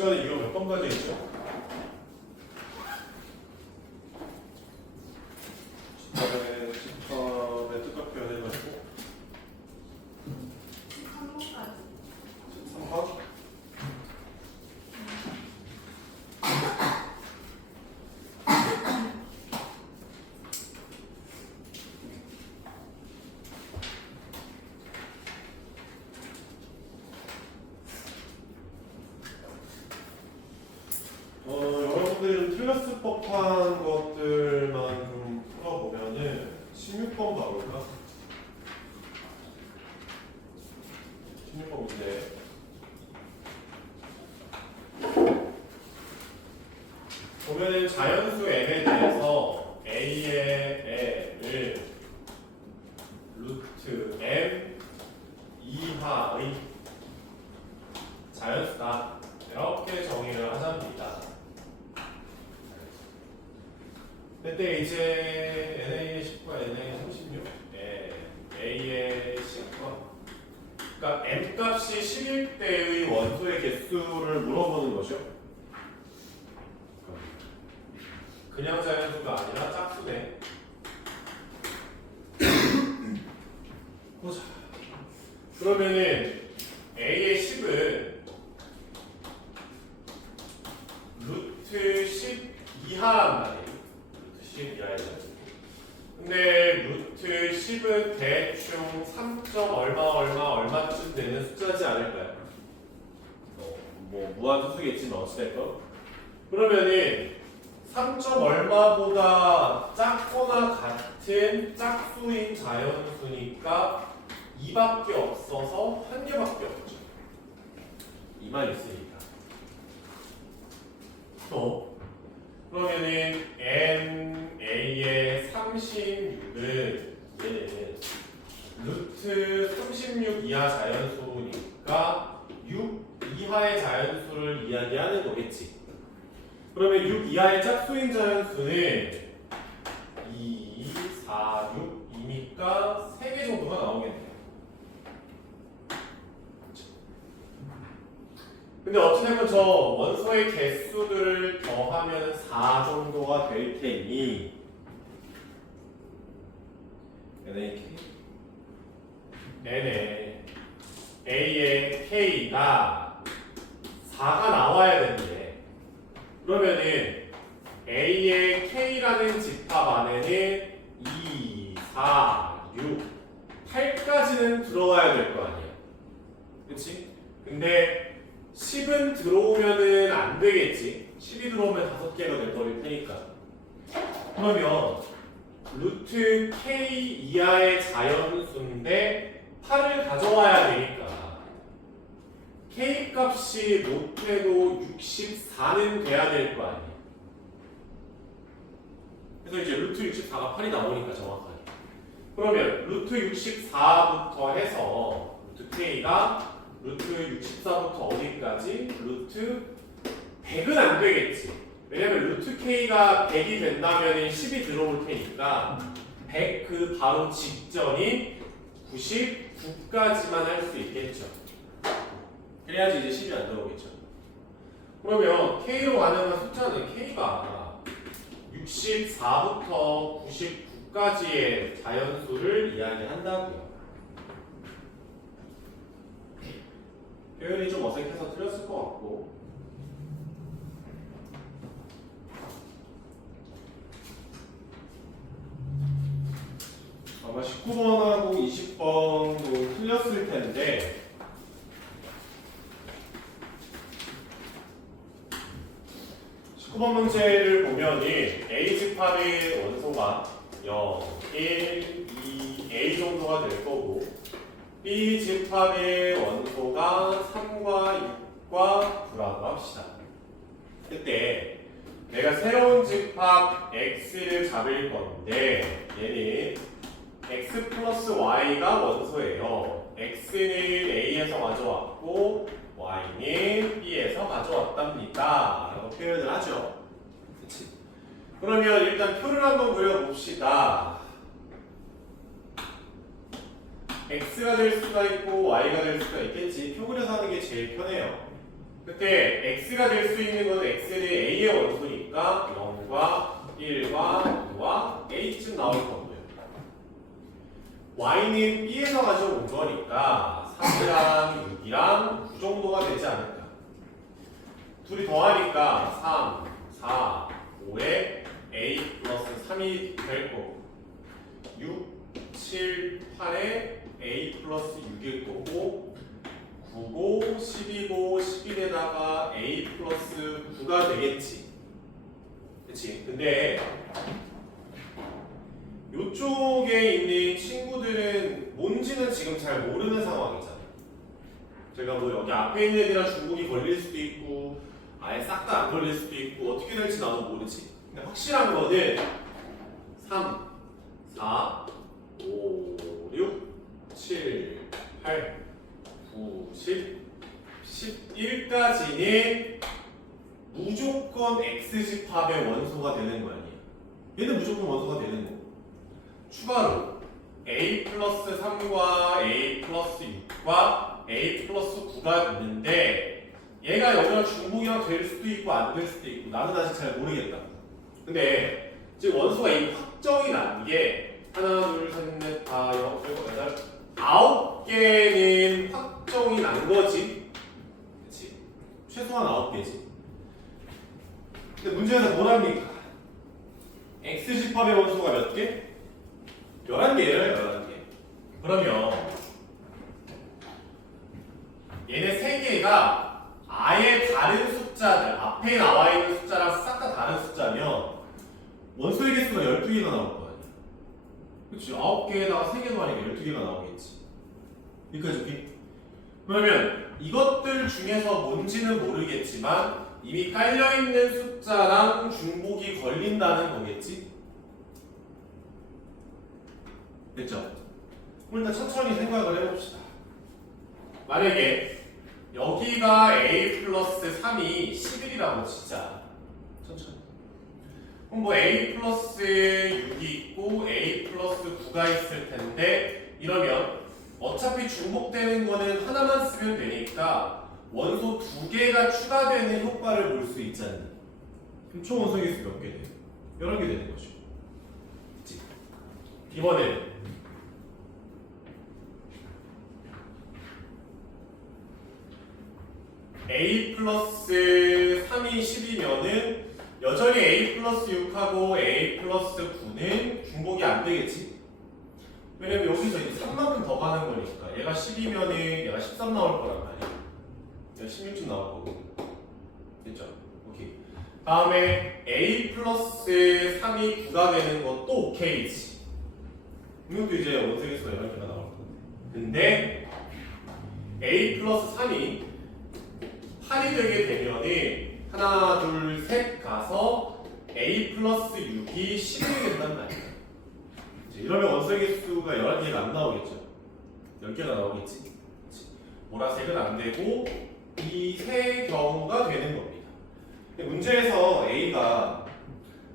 시간에 이거 몇 번까지 있죠? 집합에 뜻밖의 연해가지고 13번까지. 13번? 여러분들이 좀 틀렸을 법한 것들만 좀 풀어보면은 16번 가볼까? 16번 문제. 보면은 자연수 m에 대해서 a의 n을 루트 m 이하의 자연수다. 이렇게 정의를 하자입니다. 근데 이제 NA의 10과 NA의 36, A의 10과 그러니까 M 값이 10일 때의 원소의 개수를 물어보는 거죠. 그냥 자연수가 아니라 짝수네. 보자. 그러면은 A의 10은 루트 10 이하란 말이에요. 루트 10 이하이죠. 근데 루트 10은 대충 3. 얼마쯤 되는 숫자지 않을까요? 뭐 무한수수겠지만 어찌됐건. 그러면은 3. 얼마보다 작거나 같은 짝수인 자연수니까 2밖에 없어서 한 개밖에 없죠. 2만 있으니까. 그러면은 NA의 36은 얘는 루트 36 이하 자연수니까 6 이하의 자연수를 이야기하는 거겠지. 그러면 6 이하의 짝수인 자연수는 2, 4, 6이니까 3개 정도가 나오겠네요. 근데 어찌되면 저 원소의 개수들을 더하면 4 정도가 될 테니 n의 a의 k가 4가 나와야 되는데 그러면은 a의 k라는 집합 안에는 2, 4, 6, 8까지는 들어와야 될 거 아니야. 그치? 근데 10은 들어오면은 안 되겠지. 10이 들어오면 5개가 돼버릴 테니까. 그러면 루트 k 이하의 자연수인데 8을 가져와야 되니까 k 값이 못해도 64는 돼야 될 거 아니야. 그래서 이제 루트 64가 8이 나오니까 정확하게. 그러면 루트 64부터 해서 루트 k가 루트 64부터 어디까지? 루트 100은 안 되겠지. 왜냐면 루트 k가 100이 된다면 10이 들어올 테니까 100 그 바로 직전인 99까지만 할 수 있겠죠. 그래야지 이제 10이 안 들어오겠죠. 그러면 k로 가능한 숫자는 k가 64부터 99까지의 자연수를 이야기한다고요. 표현이 좀 어색해서 틀렸을 것 같고 아마 19번하고 20번도 틀렸을 텐데 번 문제를 보면 A 집합의 원소가 0, 1, 2, A 정도가 될 거고 B 집합의 원소가 3과 6과 9라고 합시다. 그때 내가 새로운 집합 X를 잡을 건데 얘는 X 플러스 Y가 원소예요. X는 A에서 가져왔고 Y는 B에서 가져왔답니다. 라고 표현을 하죠. 그치? 그러면 일단 표를 한번 그려봅시다. X가 될 수가 있고 Y가 될 수가 있겠지. 표 그려서 하는 게 제일 편해요. 그때 x가 될 수 있는 것은 x는 a의 원소니까 0과 1과 2와 a쯤 나올 거고요. y는 b에서 가져온 거니까 3이랑 6이랑 9 정도가 되지 않을까. 둘이 더하니까 3, 4, 5에 a 플러스 3이 될 거고 6, 7, 8에 a 플러스 6일 거고 9고 10이고 11에다가 a 플러스 9가 되겠지. 그치? 근데 이쪽에 있는 친구들은 뭔지는 지금 잘 모르는 상황이잖아. 제가 뭐 여기 앞에 있는 애들이랑 중복이 걸릴 수도 있고 아예 싹 다 안 걸릴 수도 있고 어떻게 될지 나도 모르지. 근데 확실한 거는 3, 4, 5, 6, 7, 8, 9, 10, 11까지는 무조건 X집합의 원소가 되는 거 아니야. 얘는 무조건 원소가 되는 거고 추가로 A 플러스 3과 A 플러스 6과 A 플러스 9가 있는데 얘가 여기랑 중복이랑 될 수도 있고 안 될 수도 있고 나는 아직 잘 모르겠다. 근데 지금 원소가 이미 확정이 난 게 하나, 둘, 셋, 넷, 다, 여섯, 일곱, 여덟, 9개는 확정이 난 거지. 그치? 최소한 9개지. 근데 문제에서 뭐랍니까? X집합의 원소가 몇 개? 11개예요, 11개. 그러면 얘네 3개가 아예 다른 숫자들, 앞에 나와 있는 숫자랑 싹 다 다른 숫자면 원소의 개수가 12개가 나올 거 아니야. 그치? 9개에다가 3개 더하니까 12개가 나오겠지. 여기까지 오케이? 그러면 이것들 중에서 뭔지는 모르겠지만 이미 깔려있는 숫자랑 중복이 걸린다는 거겠지? 됐죠? 그럼 일단 천천히 생각을 해봅시다. 만약에 여기가 a 플러스 3이 11이라고 치자. 천천히. 그럼 뭐 a 플러스 6이 있고 a 플러스 9가 있을 텐데 이러면 어차피 중복되는 거는 하나만 쓰면 되니까 원소 2개가 추가되는 효과를 볼 수 있잖니. 그럼 총 원소 개수 몇 개 돼? 11개 되는 거죠. 그치? 이번엔 a 플러스 3이 10이면은 여전히 a 플러스 6하고 a 플러스 9는 중복이 안 되겠지? 왜냐면 여기서 이제 3만큼 더 가는 거니까 얘가 10이면은 얘가 13 나올 거란 말이야. 얘가 16쯤 나올 거고. 됐죠? 오케이. 다음에 a 플러스 3이 9가 되는 것도 오케이지. 이것도 이제 원소개수가 11개가 나올 건데. 근데 a 플러스 3이 8이 되게 되면은 하나, 둘, 셋 가서 a 플러스 6이 11이 된단 말이야. 이러면 원소의 개수가 11개가 안 나오겠죠. 10개가 나오겠지. 보라색은 안 되고 이 세 경우가 되는 겁니다. 근데 문제에서 a가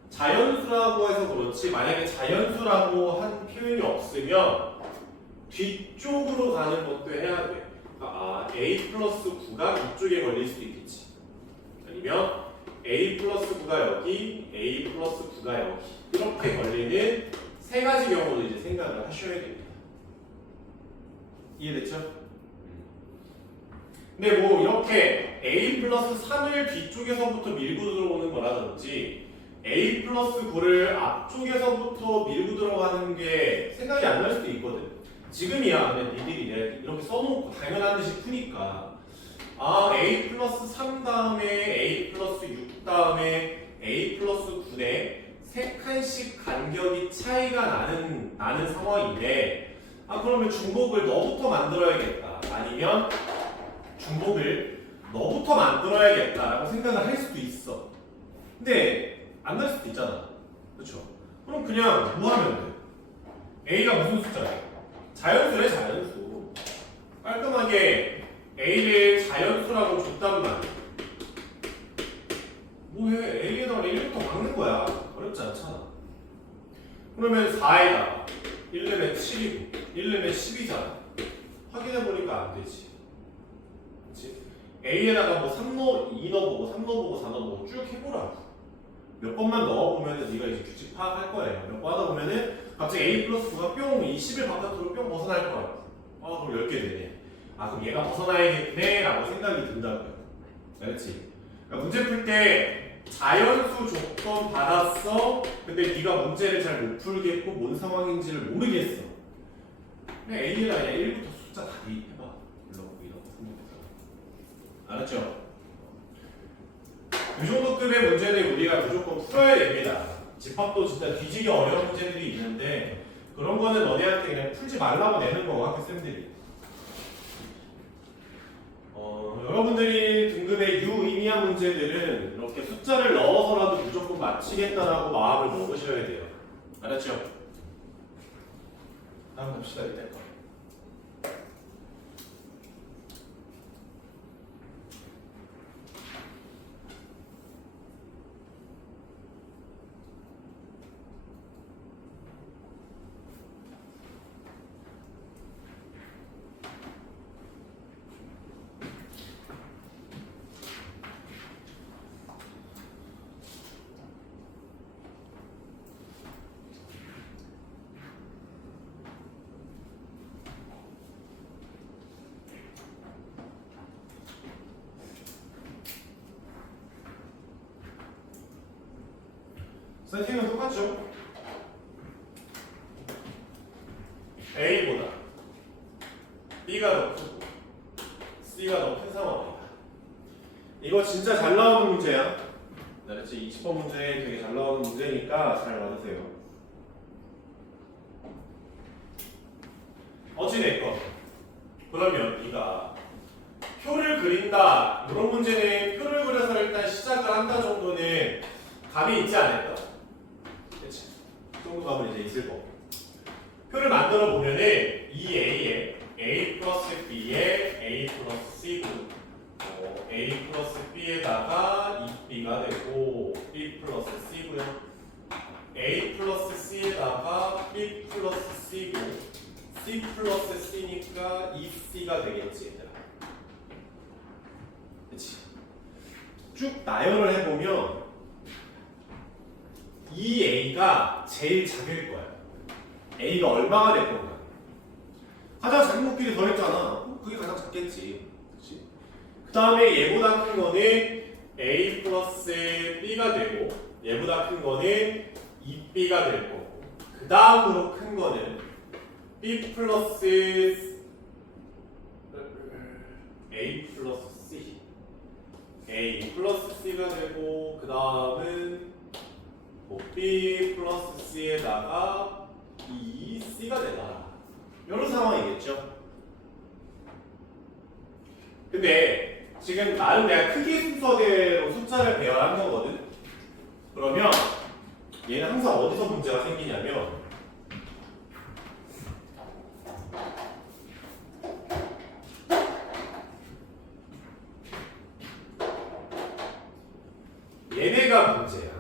자연수라고 해서 그렇지 만약에 자연수라고 한 표현이 없으면 뒤쪽으로 가는 것도 해야 돼. a 플러스 9가 이쪽에 걸릴 수도 있겠지. 아니면 a 플러스 9가 여기, a 플러스 9가 여기 이렇게 걸리는 세 가지 경우도 이제 생각을 하셔야 됩니다. 이해됐죠? 근데 뭐 이렇게 a 플러스 3을 뒤쪽에서부터 밀고 들어오는 거라든지 a 플러스 9를 앞쪽에서부터 밀고 들어가는 게 생각이 안 날 수도 있거든. 지금이야 근데 니들이 이렇게 써놓고 당연한 듯이 푸니까 a 플러스 3 다음에 a 플러스 6 다음에 a 플러스 9네 세 칸씩 간격이 차이가 나는 상황인데 그러면 중복을 너부터 만들어야겠다 아니면 중복을 너부터 만들어야겠다라고 생각을 할 수도 있어. 근데 안 날 수도 있잖아. 그렇죠? 그럼 그냥 뭐 하면 돼? a가 무슨 숫자야? 자연수래 자연수. 깔끔하게 a를 자연수라고 줬단 말이야. 뭐해? a에다가 1부터 막는 거야. 어렵지 않잖아. 그러면 4에다가 1름에 7이고 1름에 10이잖아. 확인해보니까 안 되지. 그치? A에다가 뭐 3넣, 2 넣어보고 3 넣어보고 4 넣어보고 쭉 해보라고. 몇 번만 넣어보면은 네가 이제 규칙 파악할 거예요. 몇 번 하다 보면은 갑자기 A 플러스 9가 뿅 20일 바깥으로 뿅 벗어날 거야. 그럼 10개 되네. 그럼 얘가 벗어나야겠네 라고 생각이 든다고요. 알겠지? 그러니까 문제 풀 때 자연수 조건 받았어. 근데 네가 문제를 잘 못 풀겠고 뭔 상황인지를 모르겠어. 그냥 A에다 그냥 1부터 숫자 다 대입해봐. 알았죠? 이 정도 급의 문제는 우리가 무조건 풀어야 됩니다. 집합도 진짜 뒤지기 어려운 문제들이 있는데 그런 거는 너네한테 그냥 풀지 말라고 내는 거고 학교쌤들이. 여러분들이 등급의 유의미한 문제들은 이렇게 숫자를 넣어서라도 무조건 맞히겠다라고 마음을 먹으셔야 돼요. 알았죠? 다음 갑시다. 일단. 세팅은 똑같죠? A보다 B가 더 크고 C가 더 큰 상황입니다. 이거 진짜 잘 나오는 문제야. 알았지? 20번 문제 되게 잘 나오는 문제니까 잘 받으세요. 어찌됐건 그러면 네가 표를 그린다 이런 문제는 표를 그려서 일단 시작을 한다 정도는 감이 있지 않을까? 그치? 그 정도 감은 이제 있을 거고. 표를 만들어 보면은 이 A에 A 플러스 B에 A 플러스 C고 A 플러스 B에다가 2B가 되고 B 플러스 C고요. A 플러스 C에다가 B 플러스 C고 C 플러스 C니까 2C가 되겠지 얘들아. 그치? 쭉 나열을 해보면 이 A가 제일 작을 거야. A가 얼마가 될 건가? 가장 작은 곱길이 더 있잖아. 그게 가장 작겠지. 그치? 그 다음에 얘보다 큰 거는 A 플러스 B가 되고 얘보다 큰 거는 2B가 될 거고 그 다음으로 큰 거는 B 플러스 A 플러스 C A 플러스 C가 되고 그 다음은 B 플러스 C에다가 2C가 되나 이런 상황이겠죠. 근데 지금 나는 내가 크기 순서대로 숫자를 배열한 거거든. 그러면 얘는 항상 어디서 문제가 생기냐면 얘네가 문제야.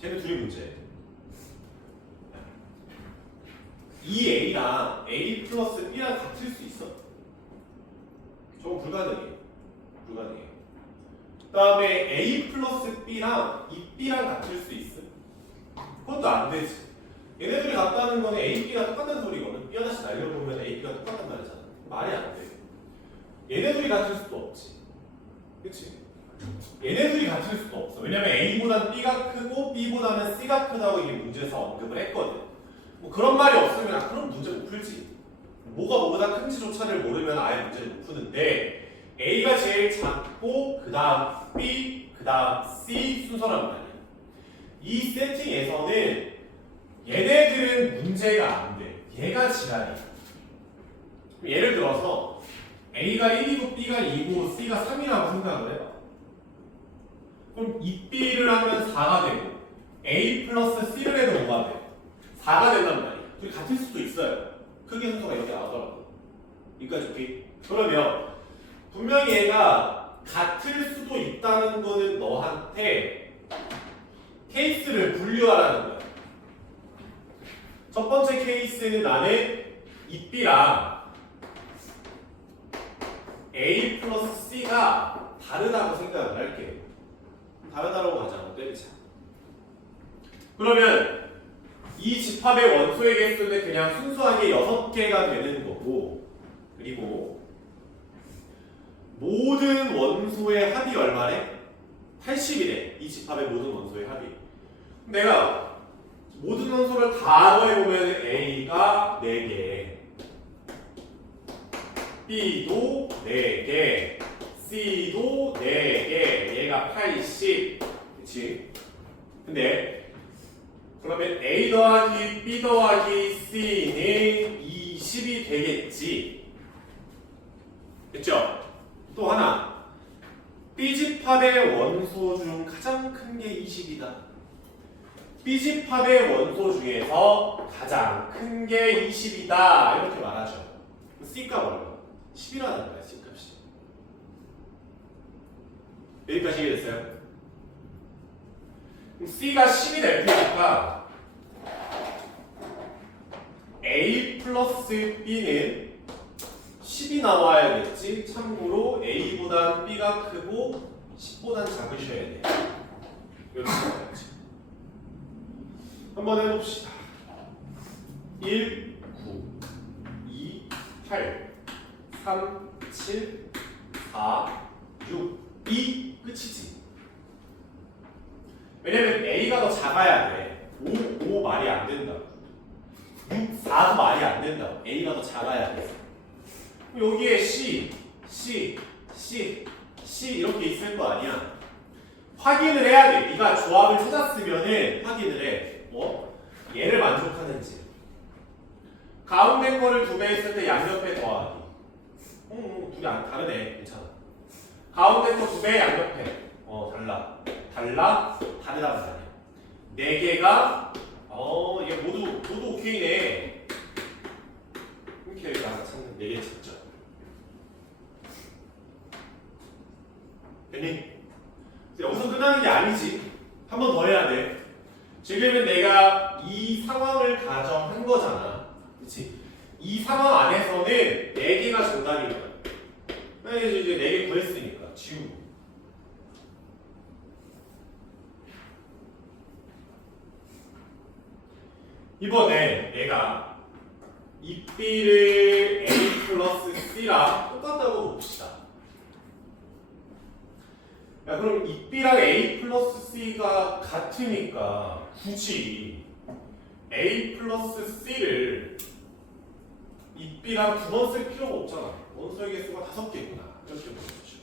쟤네 둘이 문제예요. 이 A랑 A 플러스 B랑 같을 수 있어? 저건 불가능해. 불가능해. 그 다음에 A 플러스 B랑 이 B랑 같을 수 있어? 그것도 안 되지. 얘네들이 같다는 거는 A, B가 똑같다는 소리거든. B 하나씩 날려보면 A, B가 똑같단 말이잖아. 말이 안 돼. 얘네들이 같을 수도 없지. 그치? 얘네들이 같을 수도 없어. 왜냐면 A보다는 B가 크고 B보다는 C가 크다고 이게 문제에서 언급을 했거든. 뭐 그런 말이 없으면 그럼 문제 못 풀지. 뭐가 뭐보다 큰지조차를 모르면 아예 문제를 못 푸는데 A가 제일 작고 그 다음 B, 그 다음 C 순서란 말이야. 이 세팅에서는 얘네들은 문제가 안 돼. 얘가 지랄이야. 예를 들어서 A가 1이고 B가 2고 C가 3이라고 생각을 해봐. 그럼 2B를 하면 4가 되고 A 플러스 C를 해도 뭐가 돼? 4가 된단 말이야. 둘이 같을 수도 있어요. 크기 순서가 이렇게 나오더라고. 여기까지 오케이? 그러면 분명히 얘가 같을 수도 있다는 거는 너한테 케이스를 분류하라는 거야. 첫 번째 케이스는 나는 2B랑 A 플러스 C가 다르다고 생각을 할게요. 다르다고 가정하고 때리자. 그러면 이 집합의 원소의 개수는 그냥 순수하게 6개가 되는 거고, 그리고 모든 원소의 합이 얼마래? 80이래. 이 집합의 모든 원소의 합이. 내가 모든 원소를 다 더해보면 A가 4개, B도 4개, C도 4개, 얘가 80. 그치? 근데 그러면 A 더하기 B 더하기 C는 20이 되겠지. 됐죠? 또 하나. B집합의 원소 중 가장 큰 게 20이다. B집합의 원소 중에서 가장 큰 게 20이다. 이렇게 말하죠. C값 얼마? 10이라는 거야, C값이. 여기까지 이해됐어요? 그럼 C가 10이 될 테니까 A 플러스 B는 10이 나와야겠지. 참고로 A보단 B가 크고 10보단 작으셔야 돼. 이렇게 나와야지. 한번 해봅시다. 1, 9, 2, 8, 3, 7, 4, 6, 2 끝이지. 왜냐면 A가 더 작아야 돼. 5 말이 안 된다. 6, 4도 말이 안 된다. A가 더 작아야 돼. 여기에 C, C, C, C 이렇게 있을 거 아니야. 확인을 해야 돼. 네가 조합을 찾았으면은 확인을 해. 얘를 만족하는지. 가운데 거를 2배 했을 때 양옆에 더하기. 둘이 다르네. 괜찮아. 가운데 거 2배 양옆에. 달라. 다르다는 말이야. 4개가 얘 모두 오케이네. 이렇게 나가 찾는 4개 찾죠. 됐니? 여기서 끝나는 게 아니지. 한 번 더 해야 돼. 지금은 내가 이 상황을 가정한 거잖아. 그치? 이 상황 안에서는 4개가 정답인 거야. 이제 4개 더 했으니까 지우고. 이번에 내가 이 B를 A 플러스 C랑 똑같다고 봅시다. 야, 그럼 이 B랑 A 플러스 C가 같으니까 굳이 A 플러스 C를 이 B랑 2번 쓸 필요가 없잖아. 원소의 개수가 5개구나. 이렇게 보여주죠.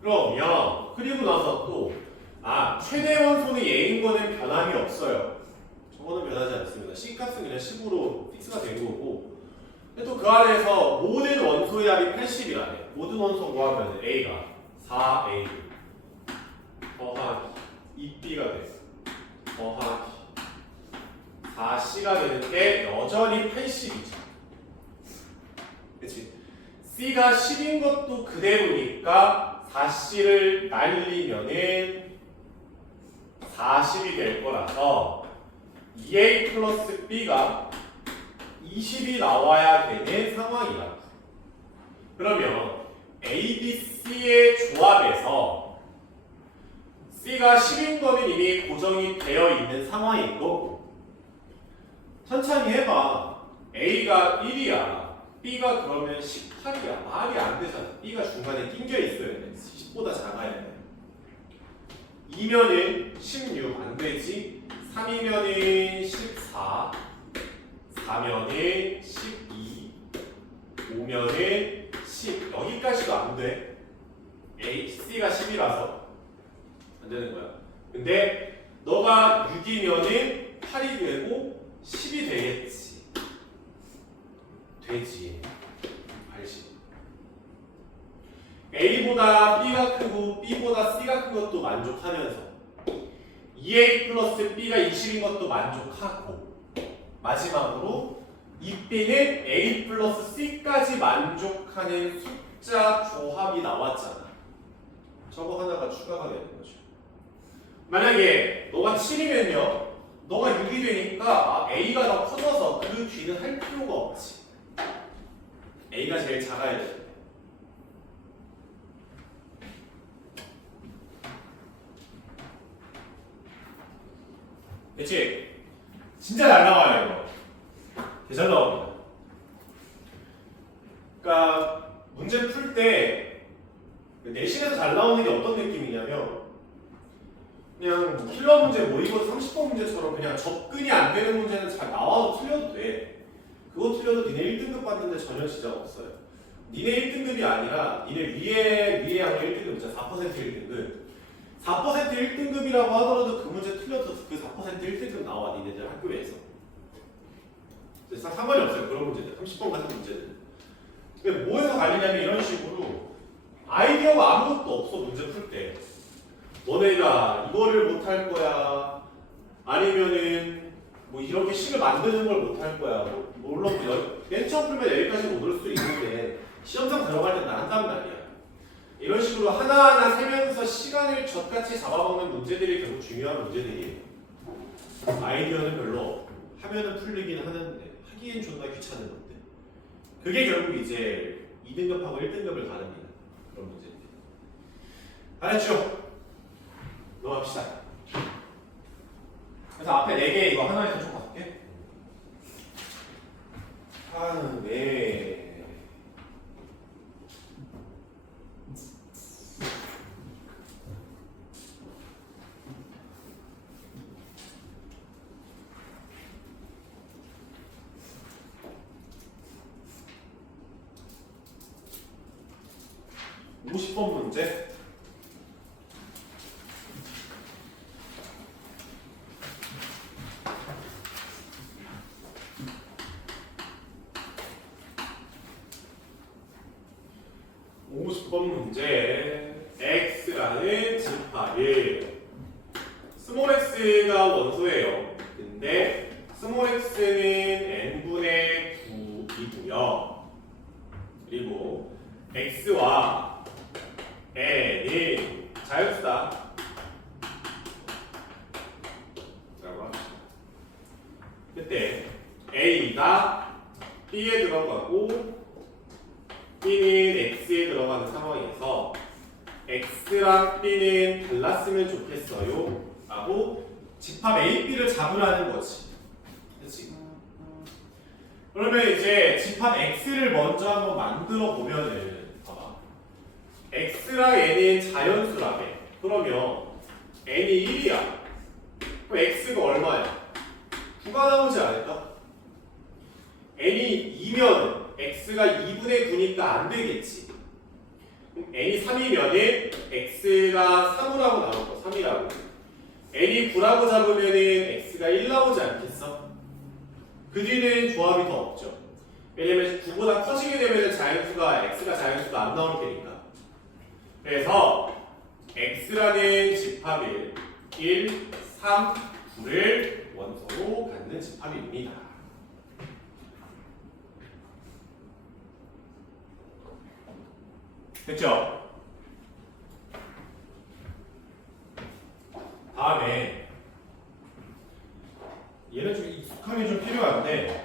그럼요. 그리고 나서 또 최대 원소는 A인 거는 변함이 없어요. 저거는 변하지 않습니다. C값은 그냥 10으로 픽스가 된 거고. 근데 또 그 안에서 모든 원소의 합이 80이라네. 모든 원소 구하면 A가 4A 더하기 2B가 돼. 더하기 4C가 되는 게 여전히 80이죠. 그치? C가 10인 것도 그대로니까 4C를 날리면은 40이 될 거라서 2A 플러스 B가 20이 나와야 되는 상황이다. 그러면 A, B, C의 조합에서 C가 10인 거는 이미 고정이 되어 있는 상황인 거고, 천천히 해봐. A가 1이야. B가 그러면 18이야. 말이 안 되잖아. B가 중간에 낑겨 있어야 돼. 10보다 작아야 돼. 2면은 16 안 되지. 3이면은 14, 4면은 12, 5면은 10. 여기까지도 안 돼. C가 10이라서 안 되는 거야. 근데 너가 6이면은 8이 되고 10이 되겠지. 되지. 80. A보다 B가 크고 B보다 C가 큰 것도 만족하면서 2A 플러스 B가 20인 것도 만족하고, 마지막으로 이 B는 A 플러스 C까지 만족하는 숫자 조합이 나왔잖아. 저거 하나가 추가가 되는 거죠. 만약에 너가 7이면요, 너가 6이 되니까 A가 더 커져서 그 뒤는 할 필요가 없지. A가 제일 작아야 돼. 그치? 진짜 잘 나와요 이거. 되게 잘 나옵니다. 그러니까 문제 풀 때 내신에서 잘 나오는 게 어떤 느낌이냐면 그냥 킬러 문제 모의고사 30번 문제처럼 그냥 접근이 안 되는 문제는 잘 나와도 틀려도 돼. 그거 틀려도 니네 1등급 받는데 전혀 지장 없어요. 니네 1등급이 아니라 니네 위에 양의 1등급 있잖아. 4% 1등급. 4% 1등급이라고 하더라도 그 문제 틀려도 그 4% 1등급 나와 니네들 학교에서. 상관이 없어요. 그런 문제들. 30번 같은 문제들. 그러니까 뭐에서 갈리냐면 이런 식으로 아이디어가 아무것도 없어 문제 풀 때. 너네가 이거를 못할 거야. 아니면은 뭐 이렇게 식을 만드는 걸 못할 거야. 물론 맨 처음 풀면 여기까지 못 올 수 있는데 시험장 들어갈 때 나한단 말이야. 이런 식으로 하나하나 세면서 시간을 젖같이 잡아먹는 문제들이 결국 중요한 문제들이에요. 아이디어는 별로 하면은 풀리긴 하는데 하기엔 존나 귀찮은 건데 그게 결국 이제 2등급하고 1등급을 가릅니다. 그런 문제들. 알았죠? 넘어갑시다. 그래서 앞에 4개 이거 하나에서 좀 바꿀게. 네. 50번 문제. 문제 x라는 집합이 스몰 x가 원소예요. 근데 스몰 x는 n분의 9이고요. 그리고 x와 n이 자연수다 라고 합시다. 그때 a가 b에 들어가고 b는 x에 들어가는 상황에서 x랑 b는 달랐으면 좋겠어요 라고 집합 a, b를 잡으라는 거지. 그치? 그러면 이제 집합 x를 먼저 한번 만들어 보면은 봐봐. x랑 n은 자연수라며. 그러면 n이 1이야. 그럼 x가 얼마야? 9가 나오지 않을까? n이 2면 x가 2분의 9니까 안 되겠지. 그럼 n이 3이면은 x가 3이라고 나올 거. 3이라고. n이 9라고 잡으면은 x가 1 나오지 않겠어? 그 뒤는 조합이 더 없죠. 왜냐면 9보다 커지게 되면은 자연수가 x가 자연수가 안 나올 테니까. 그래서 x라는 집합을 1, 3, 9를 원소로 갖는 집합입니다. 됐죠? 다음에 얘는 좀 익숙함이 좀 필요한데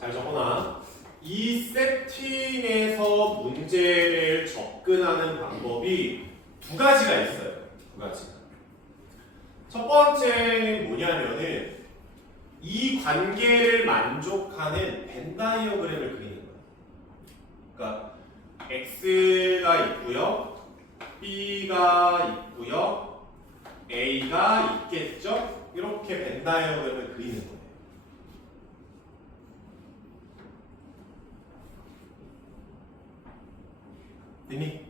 잘 적어놔. 이 세팅에서 문제를 접근하는 방법이 두 가지가 있어요. 두 가지가. 첫 번째는 뭐냐면은 이 관계를 만족하는 벤 다이어그램을 그리는 거예요. 그러니까 x가 있고요, b가 있고요, a가 있겠죠? 이렇게 벤 다이어그램을 그리는 거예요. 됐니?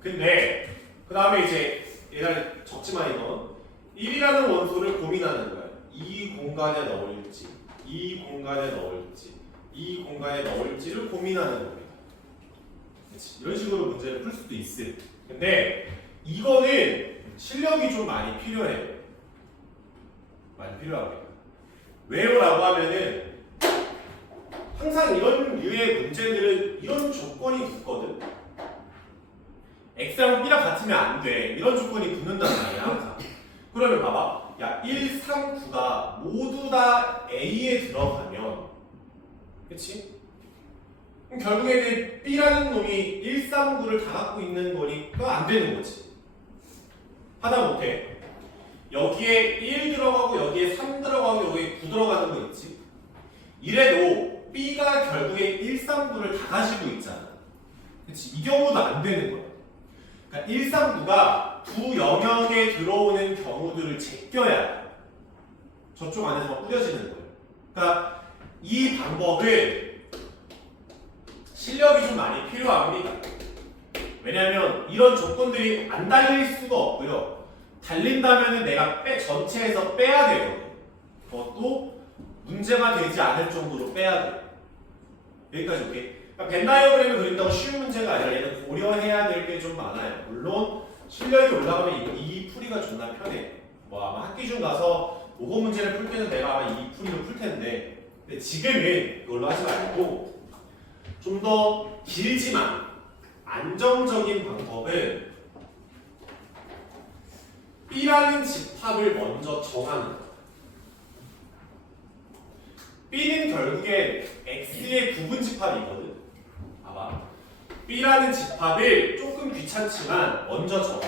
근데 그 다음에 이제 얘를 적지만 이건 1이라는 원소를 고민하는 거예요. 이 공간에 넣을지, 이 공간에 넣을지, 이 공간에 넣을지를 고민하는 겁니다. 그치? 이런 식으로 문제를 풀 수도 있어요. 근데 이거는 실력이 좀 많이 필요해요. 많이 필요합니다. 왜요라고 하면은 항상 이런 류의 문제들은 이런 조건이 붙거든. x랑 b랑 같으면 안 돼. 이런 조건이 붙는단 말이야. 항상. 그러면 봐봐. 야 1, 3, 9가 모두 다 A에 들어가면 그치? 그럼 결국에는 B라는 놈이 1, 3, 9를 다 갖고 있는 거니까 안 되는 거지. 하다 못해 여기에 1 들어가고 여기에 3 들어가고 여기에 9 들어가는 거 있지? 이래도 B가 결국에 1, 3, 9를 다 가지고 있잖아. 그치? 이 경우도 안 되는 거야. 그러니까 1, 3, 9가 두 영역에 들어오는 경우들을 제껴야 저쪽 안에서 뿌려지는 거예요. 그러니까 이 방법은 실력이 좀 많이 필요합니다. 왜냐하면 이런 조건들이 안 달릴 수가 없고요. 달린다면 내가 전체에서 빼야 되거든요. 그것도 문제가 되지 않을 정도로 빼야 돼요. 여기까지 오케이? 그러니까 벤 다이어그램을 그린다고 쉬운 문제가 아니라 얘는 고려해야 될 게 좀 많아요. 물론 실력이 올라가면 이 풀이가 존나 편해. 뭐 아마 학기 중 가서 모고 문제를 풀 때는 내가 아마 이 풀이로 풀 텐데, 근데 지금은 그걸로 하지 말고 좀 더 길지만 안정적인 방법은 B라는 집합을 먼저 정하는 거예요. B는 결국엔 X의 부분 집합이거든. 봐봐. B라는 집합을 조금 귀찮지만 먼저 적어.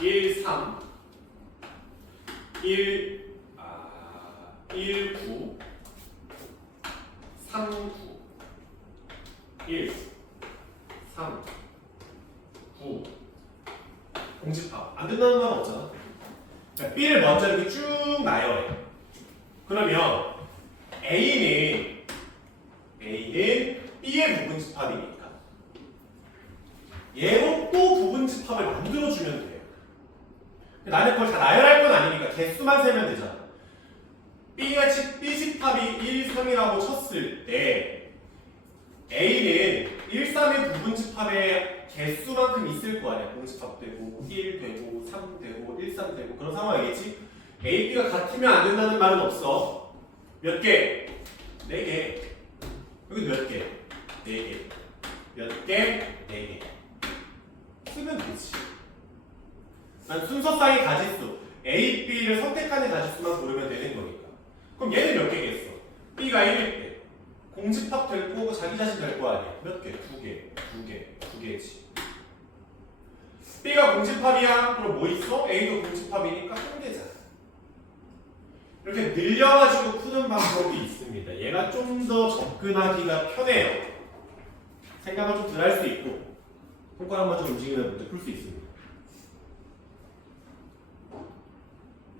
1, 3, 1, 9, 3, 9, 1, 3, 9. 공집합. 안 된다는 건 없잖아. 그러니까 B를 먼저 이렇게 쭉 나열해. 그러면 A는 B의 부분집합이니까 얘로 또 부분집합을 만들어주면 돼요. 나는 그걸 다 나열할 건 아니니까 개수만 세면 되잖아. B집합이 1, 3이라고 쳤을 때 A는 1, 3의 부분집합의 개수만큼 있을 거 아니야. 공집합 되고 1 되고 3 되고 1, 3 되고 그런 상황이겠지. A, B가 같으면 안 된다는 말은 없어. 몇 개? 4개. 여기 몇 개? 4개. 몇 개? 4개. 쓰면 되지. 난 순서상의 가지수 A, B를 선택하는 가지수만 고르면 되는 거니까. 그럼 얘는 몇 개겠어? B가 1일 때 공집합 될 거고 자기 자신 될 거 아니야. 몇 개? 2개지. B가 공집합이야? 그럼 뭐 있어? A도 공집합이니까 한 개잖아. 이렇게 늘려가지고 푸는 방법이 있습니다. 얘가 좀 더 접근하기가 편해요. 생각을 좀 덜 할 수 있고 손가락만 좀 움직이면 문제 풀 수 있습니다.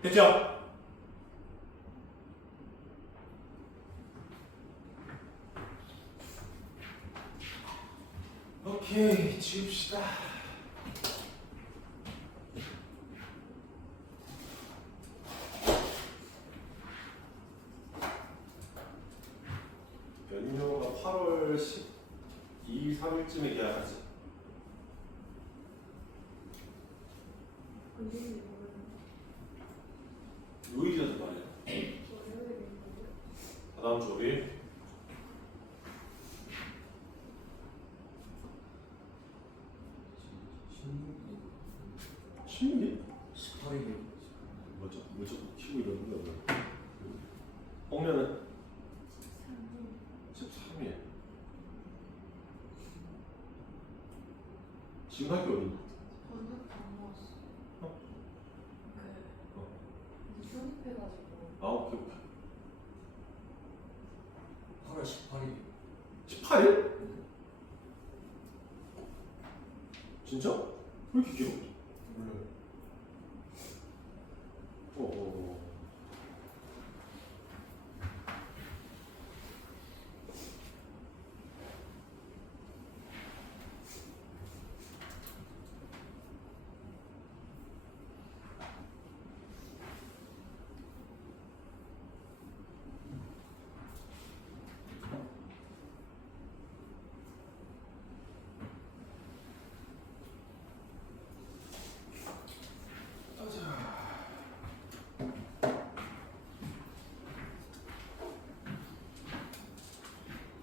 됐죠? 오케이, 지웁시다. 연료가 8월 12일, 3일쯤에 계약하지. 요일이라도 말이야. 다다음 주 5일. 16일? 18일. 뭐 자꾸 키고 이러는 거야. 뽕면은 13일. 지금 학교 어디? 아, 오케이. 8월 18일. 18일? 진짜? 왜 이렇게 길어? 몰라요.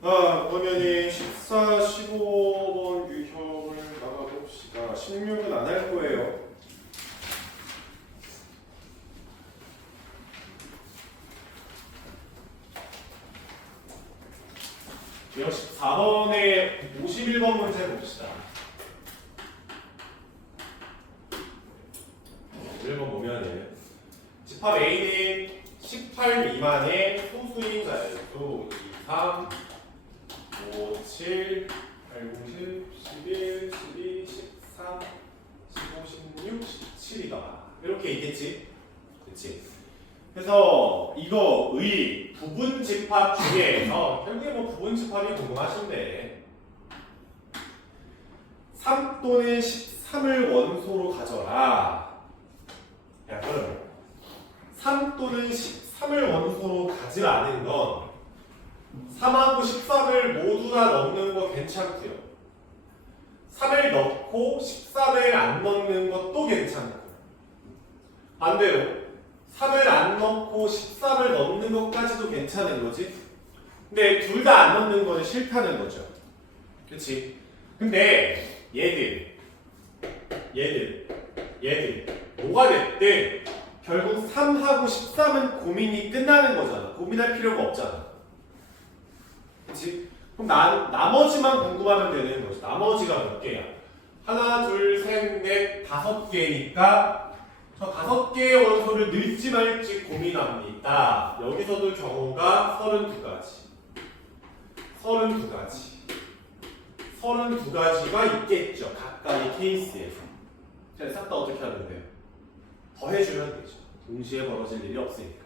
그러면이 14, 15번 유형을 나가봅시다. 16은 안 할 거예요. 역시 4번에 51번 문제 봅시다. 1번 보면은 집합 A는 18 미만의 소수인 자연수 2, 3, 5, 7, 8, 9, 10, 11, 12, 13, 15, 16, 17이다. 이렇게 있겠지? 그치? 그래서 이거의 부분 집합 중에서 결국에 뭐 부분 집합이 궁금하신데 3 또는 13을 원소로 가져라. 야, 그럼 3 또는 13을 원소로 가지라는 건 3하고 13을 모두 다 넣는 거 괜찮고요. 3을 넣고 13을 안 넣는 것도 괜찮고 반대로 3을 안 넣고 13을 넣는 것까지도 괜찮은 거지. 근데 둘 다 안 넣는 거는 싫다는 거죠. 그치? 근데 얘들 뭐가 됐든 결국 3하고 13은 고민이 끝나는 거잖아. 고민할 필요가 없잖아. 그치? 그럼 나머지만 궁금하면 되는 거지. 나머지가 몇 개야? 하나, 둘, 셋, 넷, 5개니까 저 5개의 원소를 넣지 말지 고민합니다. 여기서도 경우가 32가지. 32가지가 있겠죠. 각각의 케이스에서. 자, 싹 다 어떻게 하면 돼요? 더해주면 되죠. 동시에 벌어질 일이 없으니까.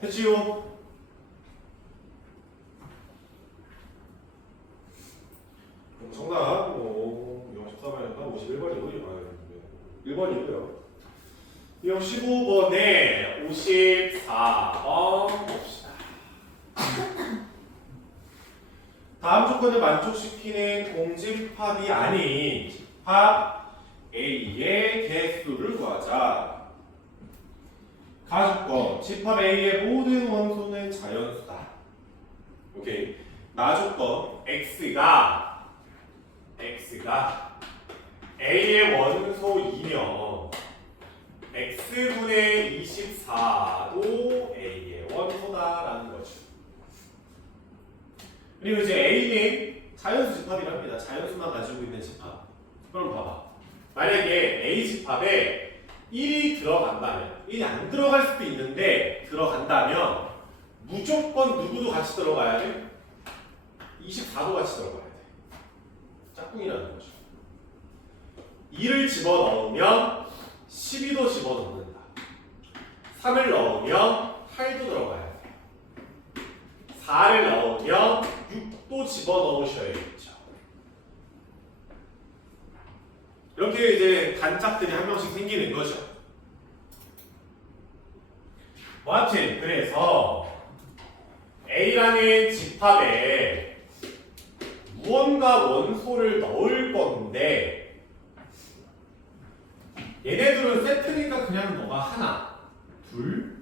됐지요? 정답 뭐 14번이었나? 51번이고요. 1번이고요. 이거 15번에 54번 봅시다. 다음 조건을 만족시키는 공집합이 아닌 집합 A의 개수를 구하자. 가조건, 집합 A의 모든 원소는 자연수다. 오케이. 나조건, X가 A의 원소이면 X분의 24도 A의 원소다라는 거죠. 그리고 이제 A는 자연수 집합이랍니다. 자연수만 가지고 있는 집합. 그럼 봐봐. 만약에 A 집합에 1이 들어간다면 1이 안 들어갈 수도 있는데 들어간다면 무조건 누구도 같이 들어가야 돼? 24도 같이 들어가야 돼. 짝꿍이라는 거죠. 2를 집어넣으면 12도 집어넣는다. 3을 넣으면 8도 들어가야 돼. 4를 넣으면 6도 집어넣으셔야겠죠. 이렇게 이제 단짝들이 한 명씩 생기는 거죠. 뭐 하여튼 그래서 A라는 집합에 무언가 원소를 넣을 건데 얘네들은 세트니까 그냥 너가 하나, 둘,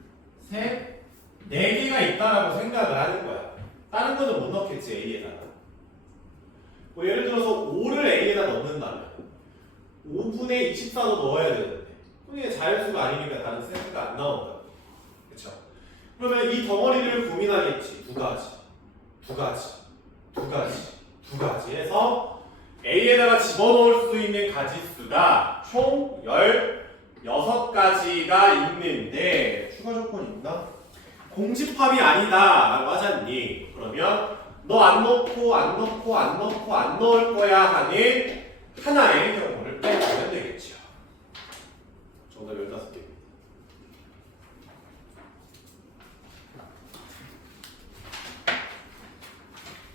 셋, 네 개가 있다라고 생각을 하는 거야. 다른 거는 못 넣겠지 A에다가. 뭐 예를 들어서 5를 A에다 넣는다면 5분의 24도 넣어야 되는데 그게 자연수가 아니니까 다른 세트가 안 나온다. 그쵸? 그러면 이 덩어리를 고민하겠지. 두 가지 해서 A에다가 집어넣을 수 있는 가지수가 총 16가지가 있는데 추가 조건이 있나? 공집합이 아니다 라고 하잖니. 그러면 너 안 넣고 안 넣을 거야 하는 하나의 경우를 빼주면 되겠죠. 정답 15개입니다.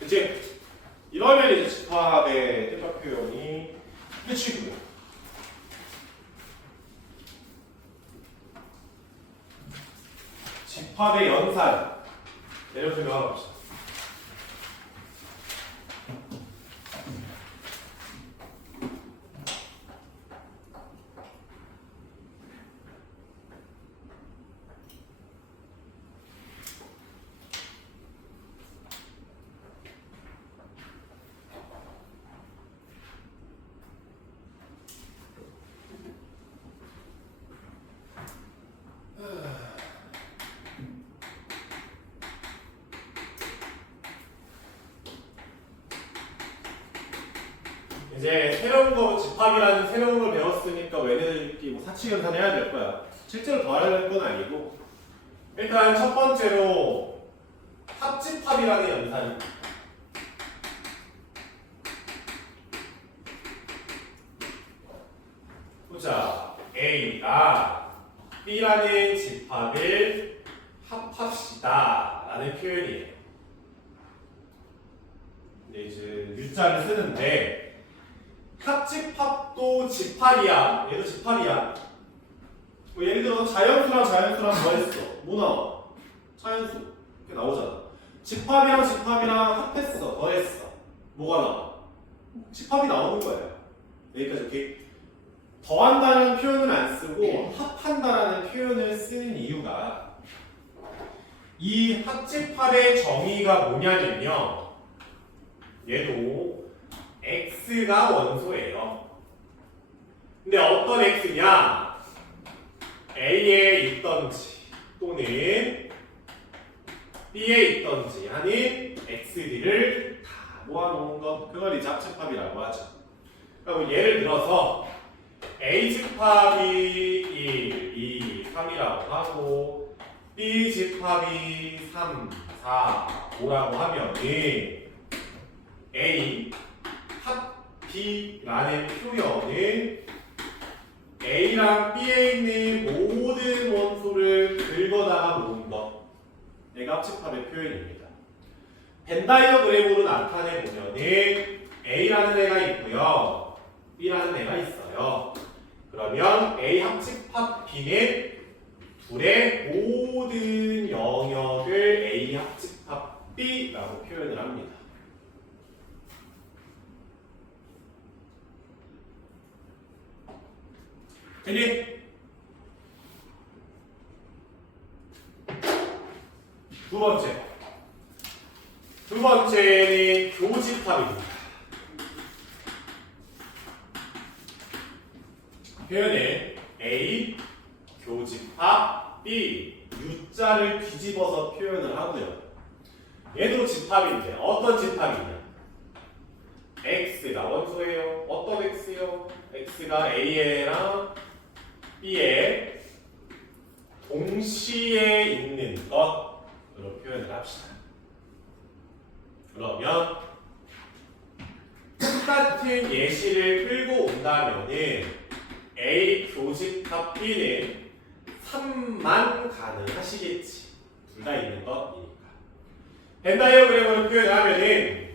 이제 이러면 이제 집합의 뜻밖 표현이 끝이고요. 집합의 연산 내려 생각하고 봅시다. 이제 새로운 거 집합이라는 새로운 걸 배웠으니까 얘네들끼리 뭐 사칙연산 해야 될 거야. 실제로 더 해야 될 건 아니고 일단 첫 번째로 합집합이라는 연산이 보자. A가 B라는 집합을 합합시다 라는 표현이에요. 근데 이제 U자를 쓰는데 합집합도 집합이야. 얘도 집합이야. 뭐 예를 들어 자연수랑 자연수랑 뭐 했어? 뭐 나와? 자연수 이렇게 나오잖아. 집합이랑 집합이랑 합했어. 더했어. 뭐가 나와? 집합이 나오는 거예요. 여기까지 이렇게 더한다는 표현을 안 쓰고 합한다라는 표현을 쓰는 이유가 이 합집합의 정의가 뭐냐면요. 얘도 x가 원소예요. 근데 어떤 x냐? A에 있던지 또는 B에 있던지 하는 x들을 다 모아놓은 것, 그걸 이제 합집합이라고 하죠. 그럼 예를 들어서 A집합이 1, 2, 3이라고 하고 B집합이 3, 4, 5라고 하면 A 합 B라는 표현은 A랑 B에 있는 모든 원소를 긁어다가 모은 것, 얘가 합집합의 표현입니다. 벤 다이어그램으로 나타내보면은 A라는 애가 있고요, B라는 애가 있어요. 그러면 A 합집합 B는 둘의 모든 영역을 A 합집합 B라고 표현을 합니다. 됐니? 두 번째는 교집합입니다. 표현은 A 교집합 B U자를 뒤집어서 표현을 하고요. 얘도 집합인데 어떤 집합이냐? X가 원소예요. 어떤 X요? X가 A랑 B에 동시에 있는 것으로 표현을 합시다. 그러면 똑같은 예시를 끌고 온다면은 A 교집합 B는 3만 가능하시겠지. 둘 다 있는 것이니까. 벤 다이어그램으로 표현하면은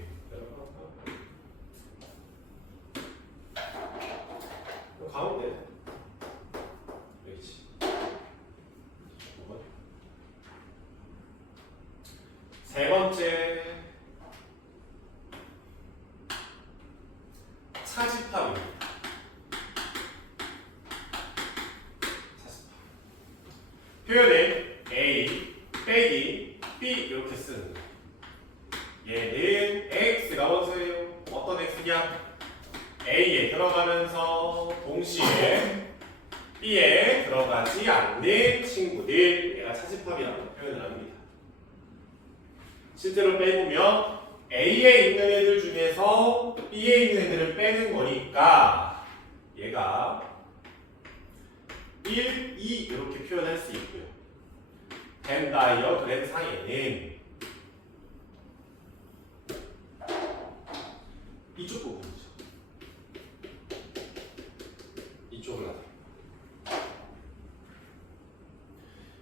가운데 여기지. 세 번째 차집합입니다. 표현은 A 빼기 B 이렇게 쓰는 거예요. 얘는 X가 원소예요. 어떤 X냐? A에 들어가면서 동시에 B에 들어가지 않는 친구들, 얘가 차집합이라고 표현을 합니다. 실제로 빼보면 A에 있는 애들 중에서 B에 있는 애들을 빼는 거니까 얘가 1, 2 이렇게 표현할 수 있고요. 벤 다이어그램 상에는 이쪽 부분이죠. 이쪽을 하세요.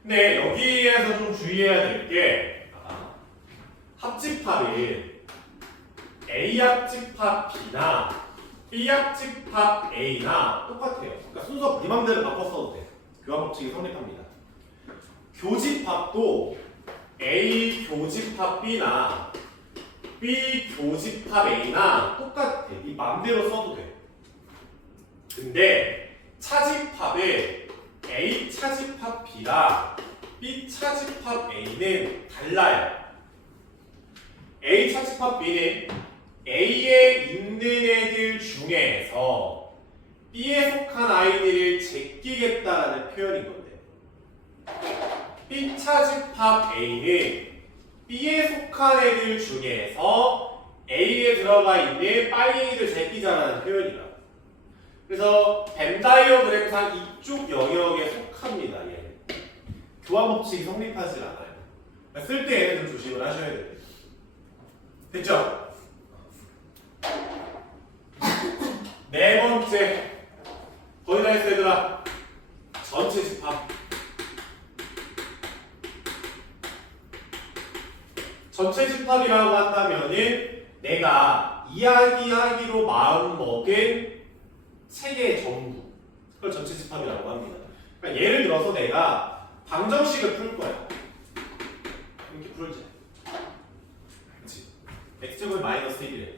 근데 여기에서 좀 주의해야 될 게 합집합이 A 합집합 B나 B 합집합 A나 똑같아요. 그러니까 순서 네 맘대로 바꿔 써도 돼. 교환 법칙이 성립합니다. 교집합도 A 교집합 B나 B 교집합 A나 똑같아. 네 맘대로 써도 돼. 근데 차집합에 A 차집합 B랑 B 차집합 A는 달라요. A 차집합 B는 A에 있는 애들 중에서 B에 속한 아이들을 제끼겠다라는 표현인 건데, B 차집합 A는 B에 속한 애들 중에서 A에 들어가 있는 빨갱이들 제끼자라는 표현이다. 그래서 벤 다이어그램상 이쪽 영역에 속합니다. 얘는. 교환 법칙이 성립하지 않아요. 쓸 때 얘는 좀 조심을 하셔야 돼요. 됐죠? 네 번째. 거의 다 했어 얘들아. 전체 집합. 전체 집합이라고 한다면은 내가 이야기하기로 마음먹은 책의 전부. 그걸 전체 집합이라고 합니다. 그러니까 예를 들어서 내가 방정식을 풀 거야. 이렇게 풀자. 그렇지? x제곱 마이너스 1이래.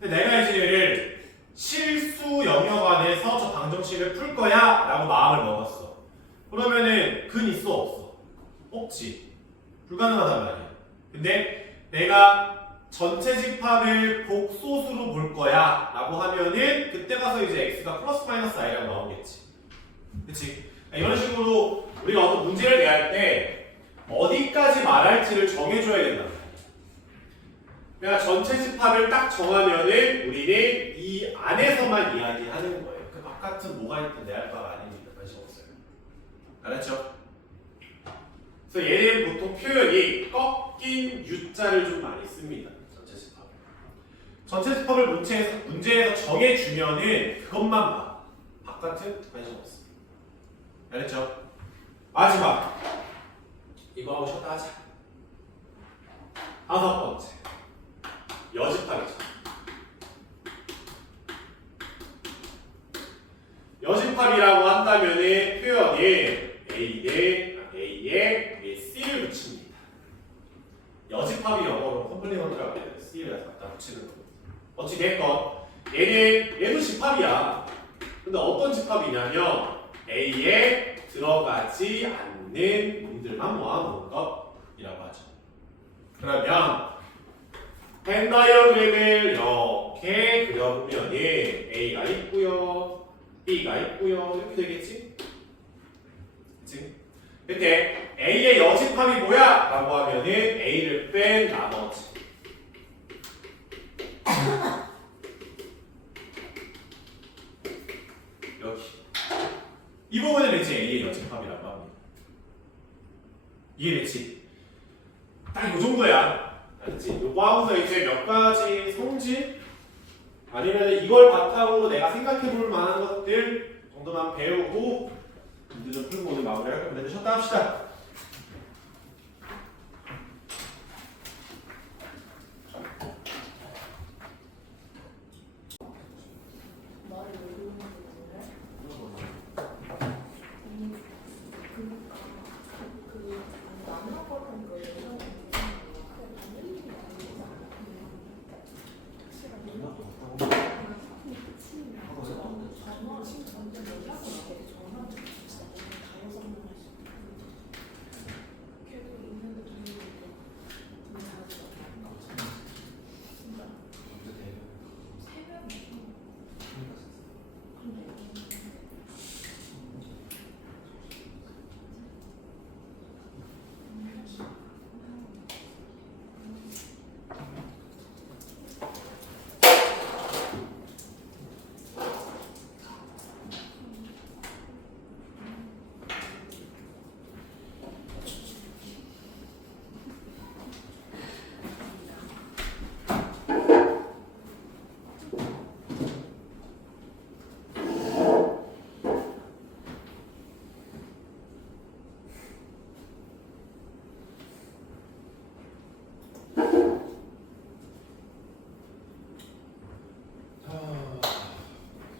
근데 내가 이제 얘를 실수 영역 안에서 저 방정식을 풀 거야 라고 마음을 먹었어. 그러면은 근 있어 없어? 없지. 불가능하단 말이야. 근데 내가 전체 집합을 복소수로 볼 거야 라고 하면은 그때 가서 이제 x가 플러스 마이너스 i라고 나오겠지. 그치? 이런 식으로 우리가 어떤 문제를 대할 때 어디까지 말할지를 정해줘야 된단 말이야. 내가 전체 집합을 딱 정하면은 우리는 이 안에서만 이야기하는 거예요. 그 바깥은 뭐가 있든 내 할 바가 아닙니다. 관심 없어요. 알았죠? 그래서 얘는 보통 표현이 꺾인 U자를 좀 많이 씁니다. 전체 집합. 전체 집합을 문제에서 정해주면은 그것만 봐. 바깥은 관심 없어. 알았죠? 마지막. 이거 하고 쉬었다 하자. 5번째. 여집합이죠. 여집합이라고 한다면은 표현이 A에 C를 붙입니다. 여집합이 영어로 컴플리먼트라고 해요. C를 갖다 붙이는 거. 어찌됐건 얘도 집합이야. 근데 어떤 집합이냐면 A에 들어가지 않는 놈들만 모아놓은 것이라고 하죠. 그러면 벤 다이어그램을 이렇게 그려보면 A가 있고요, B가 있고요, 이렇게 되겠지? 그치? 근데 A의 여집합이 뭐야? 라고 하면은 A를 뺀 나머지. 여기. 이 부분을 이제 A의 여집합이라고 합니다. 이해됐지? 딱 이 정도야. 알았지? 요거 하고서 이제 몇 가지 성질 아니면 이걸 바탕으로 내가 생각해 볼 만한 것들 정도만 배우고 문제 좀 풀고 오늘 마무리할 겁니다. 쉬었다 합시다.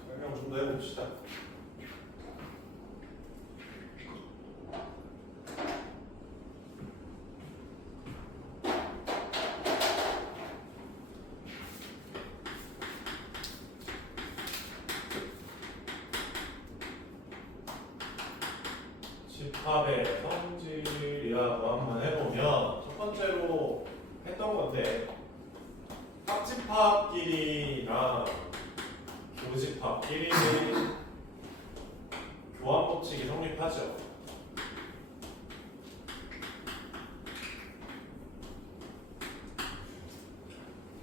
설명 좀 더 해봅시다. 집합의 성질이라고 한번 해보면 첫 번째로 했던 건데 합집합끼리나 교집합끼리는 교환 법칙이 성립하죠.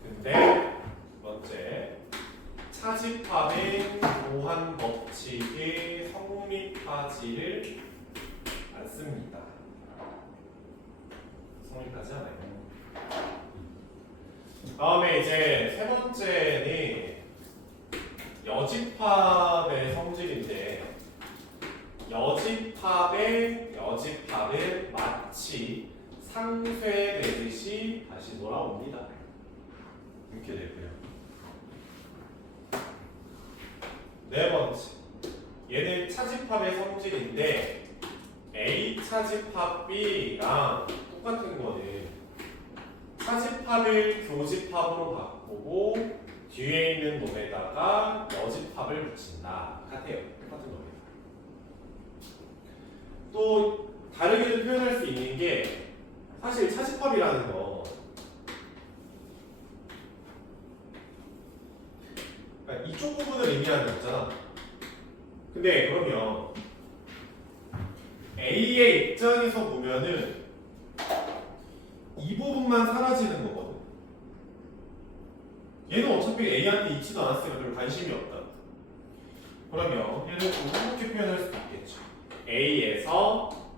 근데 차집합의 보한 법칙에 성립하지를 않습니다. 성립하지 않아요. 다음에 이제 세 번째는 여집합의 성질인데 여집합은 마치 상쇄되듯이 다시 돌아옵니다. 이렇게 되고요. 네 번째, 얘는 차집합의 성질인데 A 차집합 B랑 똑같은 거는 차집합을 교집합으로 바꾸고 뒤에 있는 놈에다가 여집합을 붙인다. 같아요. 똑같은 겁니다. 또 다르게도 표현할 수 있는 게 사실 차집합이라는 거 그러니까 이쪽 부분을 의미하는 거잖아. 근데 그러면 A의 입장에서 보면은 이 부분만 사라지는 거거든. 얘는 어차피 A한테 있지도 않았으니까 별 관심이 없다. 그러면 얘는 이렇게 표현할 수도 있겠죠. A에서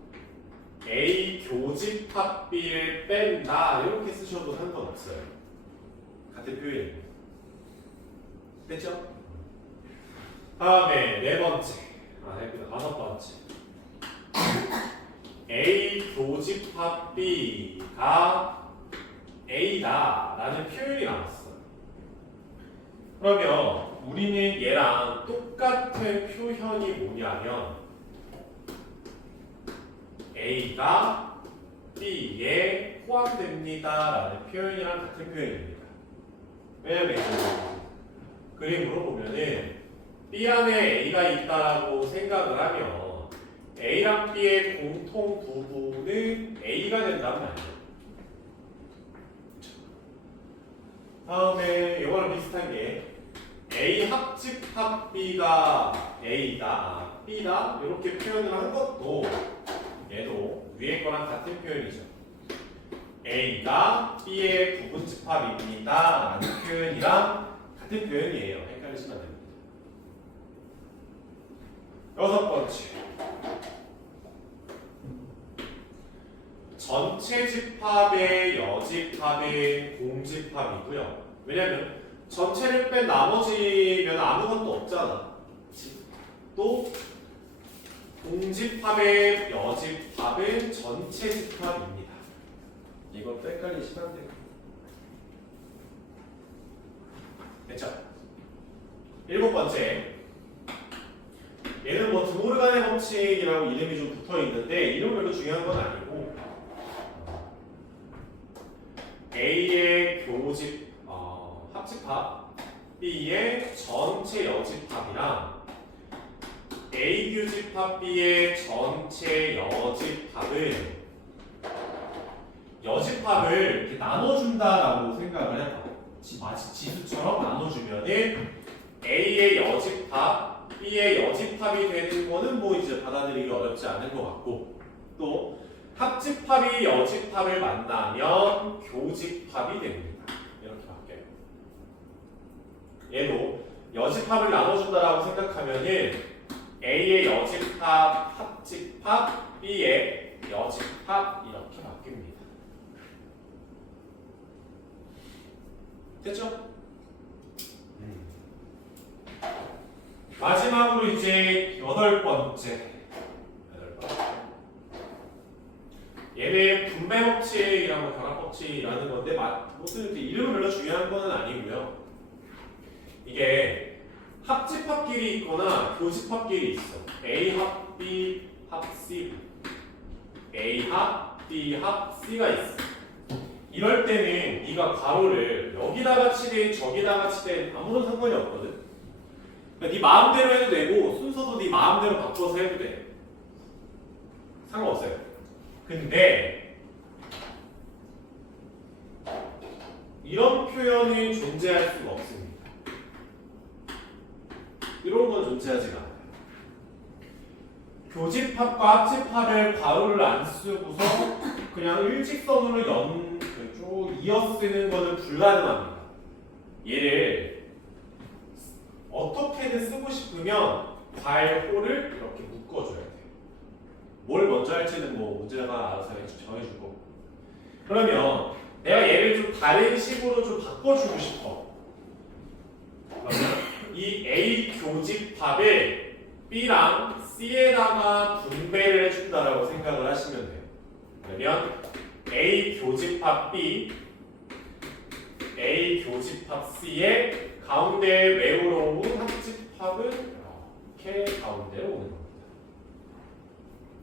A 교집합 B를 뺀다. 이렇게 쓰셔도 상관없어요. 같은 표현이에요. 됐죠? 다음에 네 번째. 다섯 번째. A 교집합 B가 A다 라는 표현이 나왔어요. 그러면 우리는 얘랑 똑같은 표현이 뭐냐면 A가 B에 포함됩니다 라는 표현이랑 같은 표현입니다. 왜냐면 그림으로 보면은 B 안에 A가 있다라고 생각을 하면 A랑 B의 공통 부분은 A가 된단 말이에요. 다음에 이거랑 비슷한 게 A 합집합 B가 A다, B다 이렇게 표현을 한 것도 얘도 위에 거랑 같은 표현이죠. A가 B의 부분집합입니다 라는 표현이랑 같은 표현이에요. 헷갈리시면 안 됩니다. 여섯 번째, 전체 집합의 여집합의 공집합이고요. 왜냐면 전체를 뺀 나머지면 아무것도 없잖아. 또 공집합의 여집합은 전체 집합입니다. 이거 헷갈리시면 안 돼요. 됐죠? 일곱 번째, 얘는 뭐 드모르간의 법칙이라고 이름이 좀 붙어 있는데 이름은 별로 중요한 건 아니고 A의 합집합 B의 전체 여집합이랑 A 교집합 B의 전체 여집합을 이렇게 나눠준다라고 생각을 해봐. 마치 지수처럼 나눠주면은 A의 여집합 B의 여집합이 되는 거는 뭐 이제 받아들이기 어렵지 않은 것 같고, 또 합집합이 여집합을 만나면 교집합이 됩니다. 이렇게 바뀌어요. 얘도 여집합을 나눠준다라고 생각하면은 A의 여집합, 합집합, B의 여집합 이렇게 바뀝니다. 됐죠? 마지막으로 이제 여덟 번째. 얘는 분배 법칙이랑 결합 법칙이라는 건데 무슨 이렇게 이름은 별로 중요한 건 아니고요. 이게 합집합끼리 있거나 교집합끼리 있어. A 합 B 합 C, A 합 B 합 C가 있어. 이럴 때는 네가 괄호를 여기다가 치든 저기다가 치든 아무런 상관이 없거든. 그러니까 네 마음대로 해도 되고 순서도 네 마음대로 바꿔서 해도 돼. 상관없어요. 근데 이런 표현이 존재할 수가 없습니다. 이런 건 존재하지가 않아요. 교집합과 합집합을 괄호를 안 쓰고서 그냥 일직선으로 쭉 이어 쓰는 거는 불가능합니다. 얘를 어떻게든 쓰고 싶으면 괄호를 이렇게 묶어줘야 돼요. 뭘 먼저 할지는 뭐 문제가 알아서 정해줄 거고. 그러면 내가 얘를 좀 다른 식으로 좀 바꿔주고 싶어. 그러면 이 A 교집합을 B랑 C에다가 분배를 해준다라고 생각을 하시면 돼요. 그러면 A 교집합 B, A 교집합 C의 가운데 외우러 온 합집합은 이렇게 가운데로 오는 겁니다.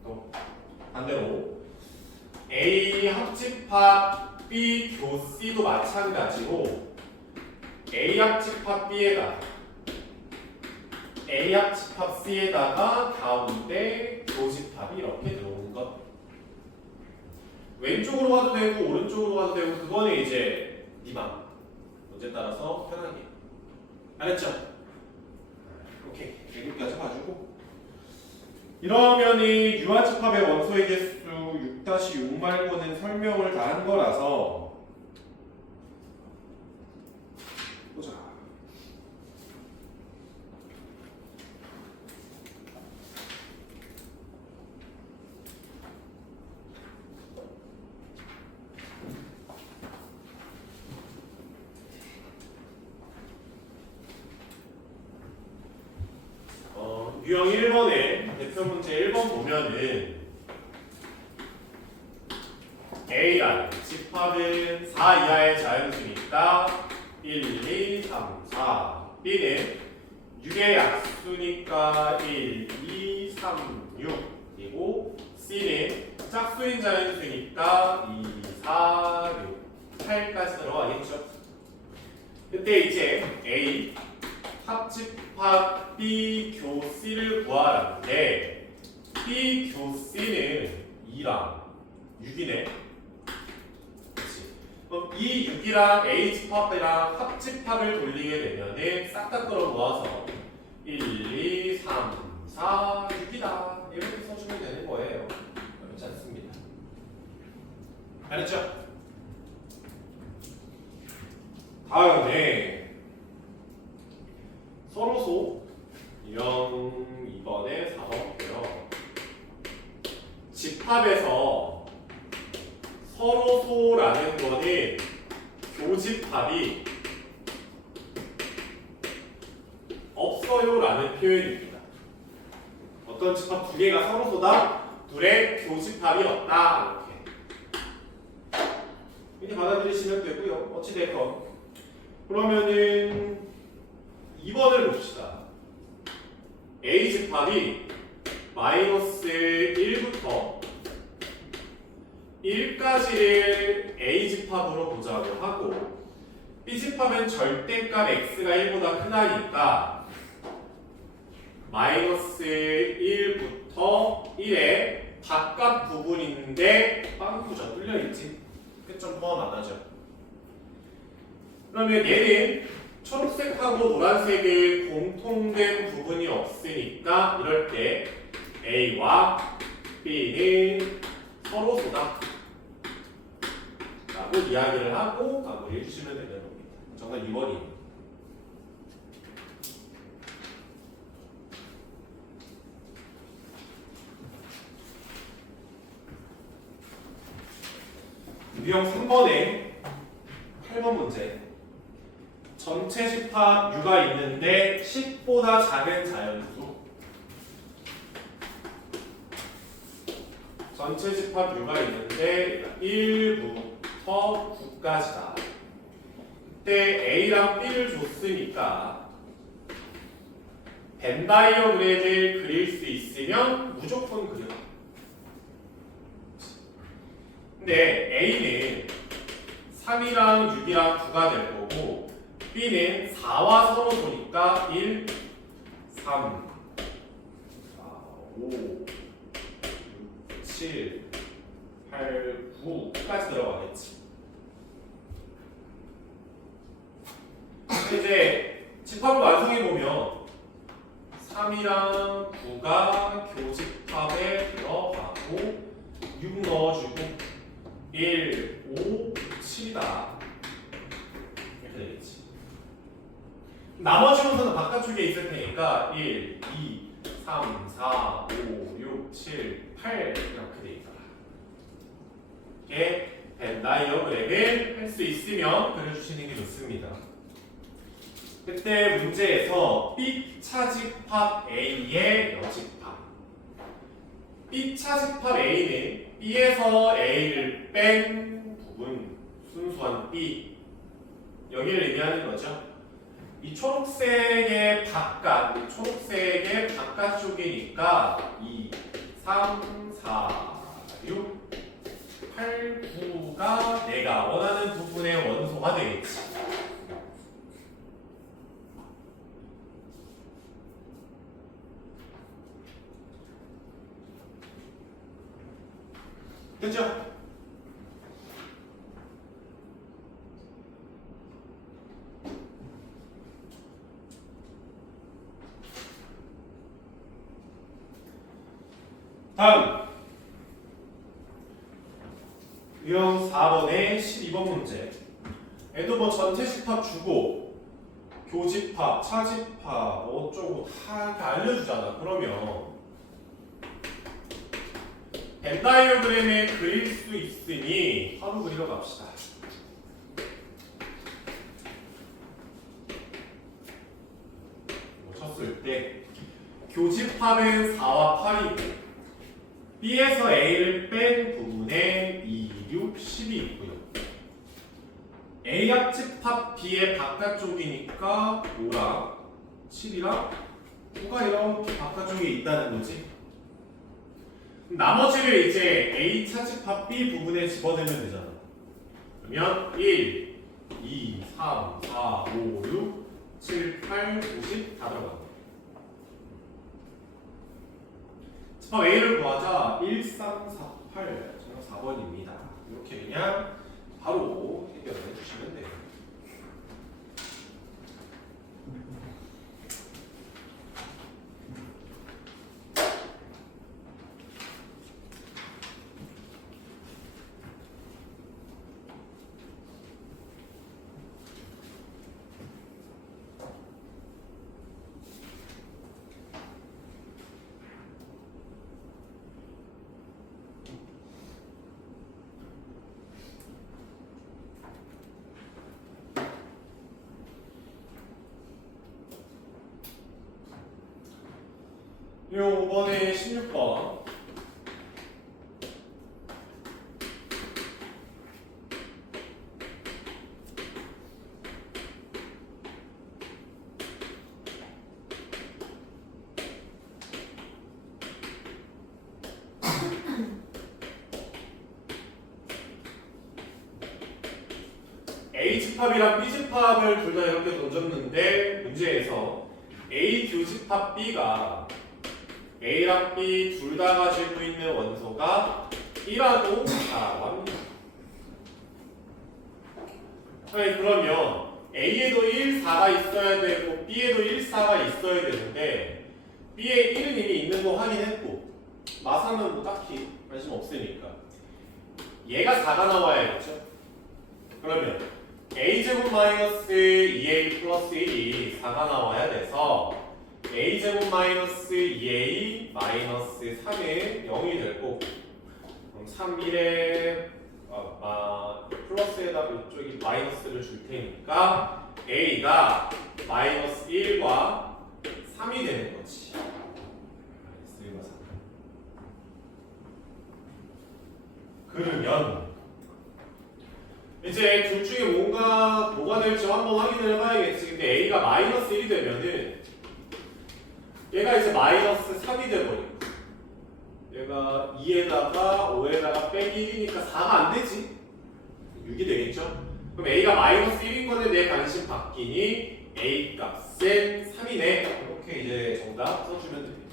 또 반대로 A 합집합 B 교 C도 마찬가지로 A 합집합 B에다가 A 합집합 C에다가 가운데 교집합이 이렇게 들어오는 것. 왼쪽으로 가도 되고 오른쪽으로 가도 되고 그거는 이제 네 맘. 문제 따라서 편하게. 알았죠? 오케이. 여기까지 봐주고. 이러면은 유아집합의 원소의 개수 6-6 말고는 설명을 다 한 거라서 보자. 유형 1번에 대표 문제 1번 보면은 A라는 집합은 4 이하의 자연수가 있다. 1, 2, 3, 4. B는 6의 약수니까 1, 2, 3, 6. 그리고 C는 짝수인 자연수니까 2, 4, 6, 8까지 들어가겠죠. 그때 이제 A 합집합 B 교 C를 구하라는데 B 교 C는 2랑 6이네. 그렇지. 그럼 이 6이랑 A 집합이랑 합집합을 돌리게 되면은 싹 다 끌어 모아서 1, 2, 3, 4, 6이다 이렇게 써주면 되는 거예요. 어렵지 않습니다. 알았죠? 다음에 서로소 유형 2번에 4번고요. 집합에서 서로소라는 거는 교집합이 없어요라는 표현입니다. 어떤 집합 두 개가 서로소다, 둘의 교집합이 없다 이렇게 받아들이시면 되고요. 어찌됐건 그러면은 2번을 봅시다. A 집합이 마이너스 1부터 1까지를 A 집합으로 보자고 하고 B 집합은 절대값 x가 1보다 크다니까 마이너스 1부터 1의 바깥 부분인데 빵꾸죠. 뚫려있지. 끝점 포함 안 하죠. 그러면 얘는 초록색하고 노란색의 공통된 부분이 없으니까 이럴 때 A와 B는 서로소다 라고 이야기를 하고 마무리해 주시면 되는 겁니다. 정답 2번입니다. 유형 3번에 8번 문제. 전체 집합 U가 있는데 10보다 작은 자연수. 전체 집합 U가 있는데 1부터 9까지다. 그때 A랑 B를 줬으니까 벤 다이어그램을 그릴 수 있으면 무조건 그려. 근데 A는 3이랑 6이랑 9가 될 거고 B는 4와 서로소니까 1, 3, 4, 5, 6, 7, 8, 9까지 들어가겠지. 이제 집합을 완성해보면 3이랑 9가 교집합에 들어가고 6 넣어주고 1, 5, 7이다. 이렇게 되겠지. 나머지 함수는 바깥쪽에 있을 테니까 1, 2, 3, 4, 5, 6, 7, 8 이렇게 돼 있더라. 이렇게 벤 다이어그램을 할 수 있으면 그려주시는 게 좋습니다. 그때 문제에서 B 차집합 A의 여집합. B 차집합 A는 B에서 A를 뺀 부분, 순수한 B. 여기를 의미하는 거죠. 이 초록색의 바깥쪽이니까 2, 3, 4, 6, 8, 9가 내가 원하는 부분의 원소가 되겠지. 됐죠? 다음 유형 4번의 12번 문제. 얘도 뭐 전체 집합 주고 교집합, 차집합 어쩌고 다 이렇게 알려주잖아. 그러면 벤 다이어그램에 그릴 수 있으니 바로 그리러 갑시다. 쳤을 때 교집합은 4와 8이고 B에서 A를 뺀 부분에 2, 6, 10이 있고요. A 합집합 B의 바깥쪽이니까 5랑 7이랑 9가 이렇게 바깥쪽에 있다는 거지. 나머지를 이제 A 차집합 B 부분에 집어넣으면 되잖아. 그러면 1, 2, 3, 4, 5, 6, 7, 8, 9, 10 다 들어가. 집합 A를 구하자. 1, 3, 4, 8 정답 4번입니다. 이렇게 그냥 바로 해결해 주시면 돼요. 요 5번에 16번 A집합이랑 B집합을 둘 다 이렇게 던졌는데 문제에서 A 교집합 B가 A랑 B 둘 다 가지고 있는 원소가 1하고 4라고 합니다. 아니 그러면 A에도 1, 4가 있어야 되고 B에도 1, 4가 있어야 되는데 B에 1은 이미 있는 거 확인했고 마사는 뭐 딱히 관심 없으니까 얘가 4가 나와야겠죠? 그러면 A제곱 마이너스 2A 플러스 1이 4가 나와야 돼서 A제곱 마이너스 2A 마이너스 3은 0이 될 거고 그럼 3, 1에 플러스에다가 이쪽이 마이너스를 줄 테니까 A가 마이너스 1과 3이 되는 거지. 마이너스 1과 3. 그러면 이제 둘 중에 뭐가 될지 한번 확인을 해봐야겠지. 근데 A가 마이너스 1이 되면은 얘가 이제 마이너스 3이 돼버리고 얘가 2에다가 5에다가 빼기 1이니까 4가 안 되지. 6이 되겠죠? 그럼 A가 마이너스 1인 거는 내 관심 바뀌니 A 값은 3이네. 이렇게 이제 정답 써주면 됩니다.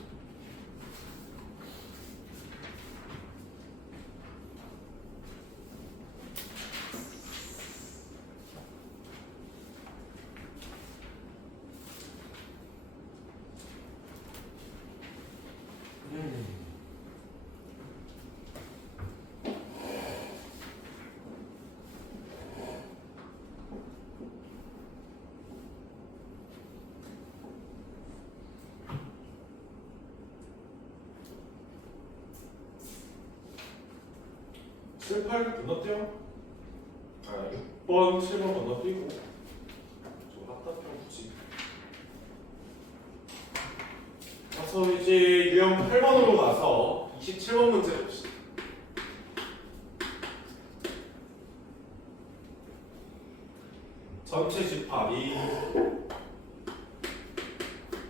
7, 8 건너뛰어. 6번, 7번 건너뛰고. 좀 답답해 굳이. 그래서 이제 유형 8번으로 가서 27번 문제 봅시다. 전체 집합이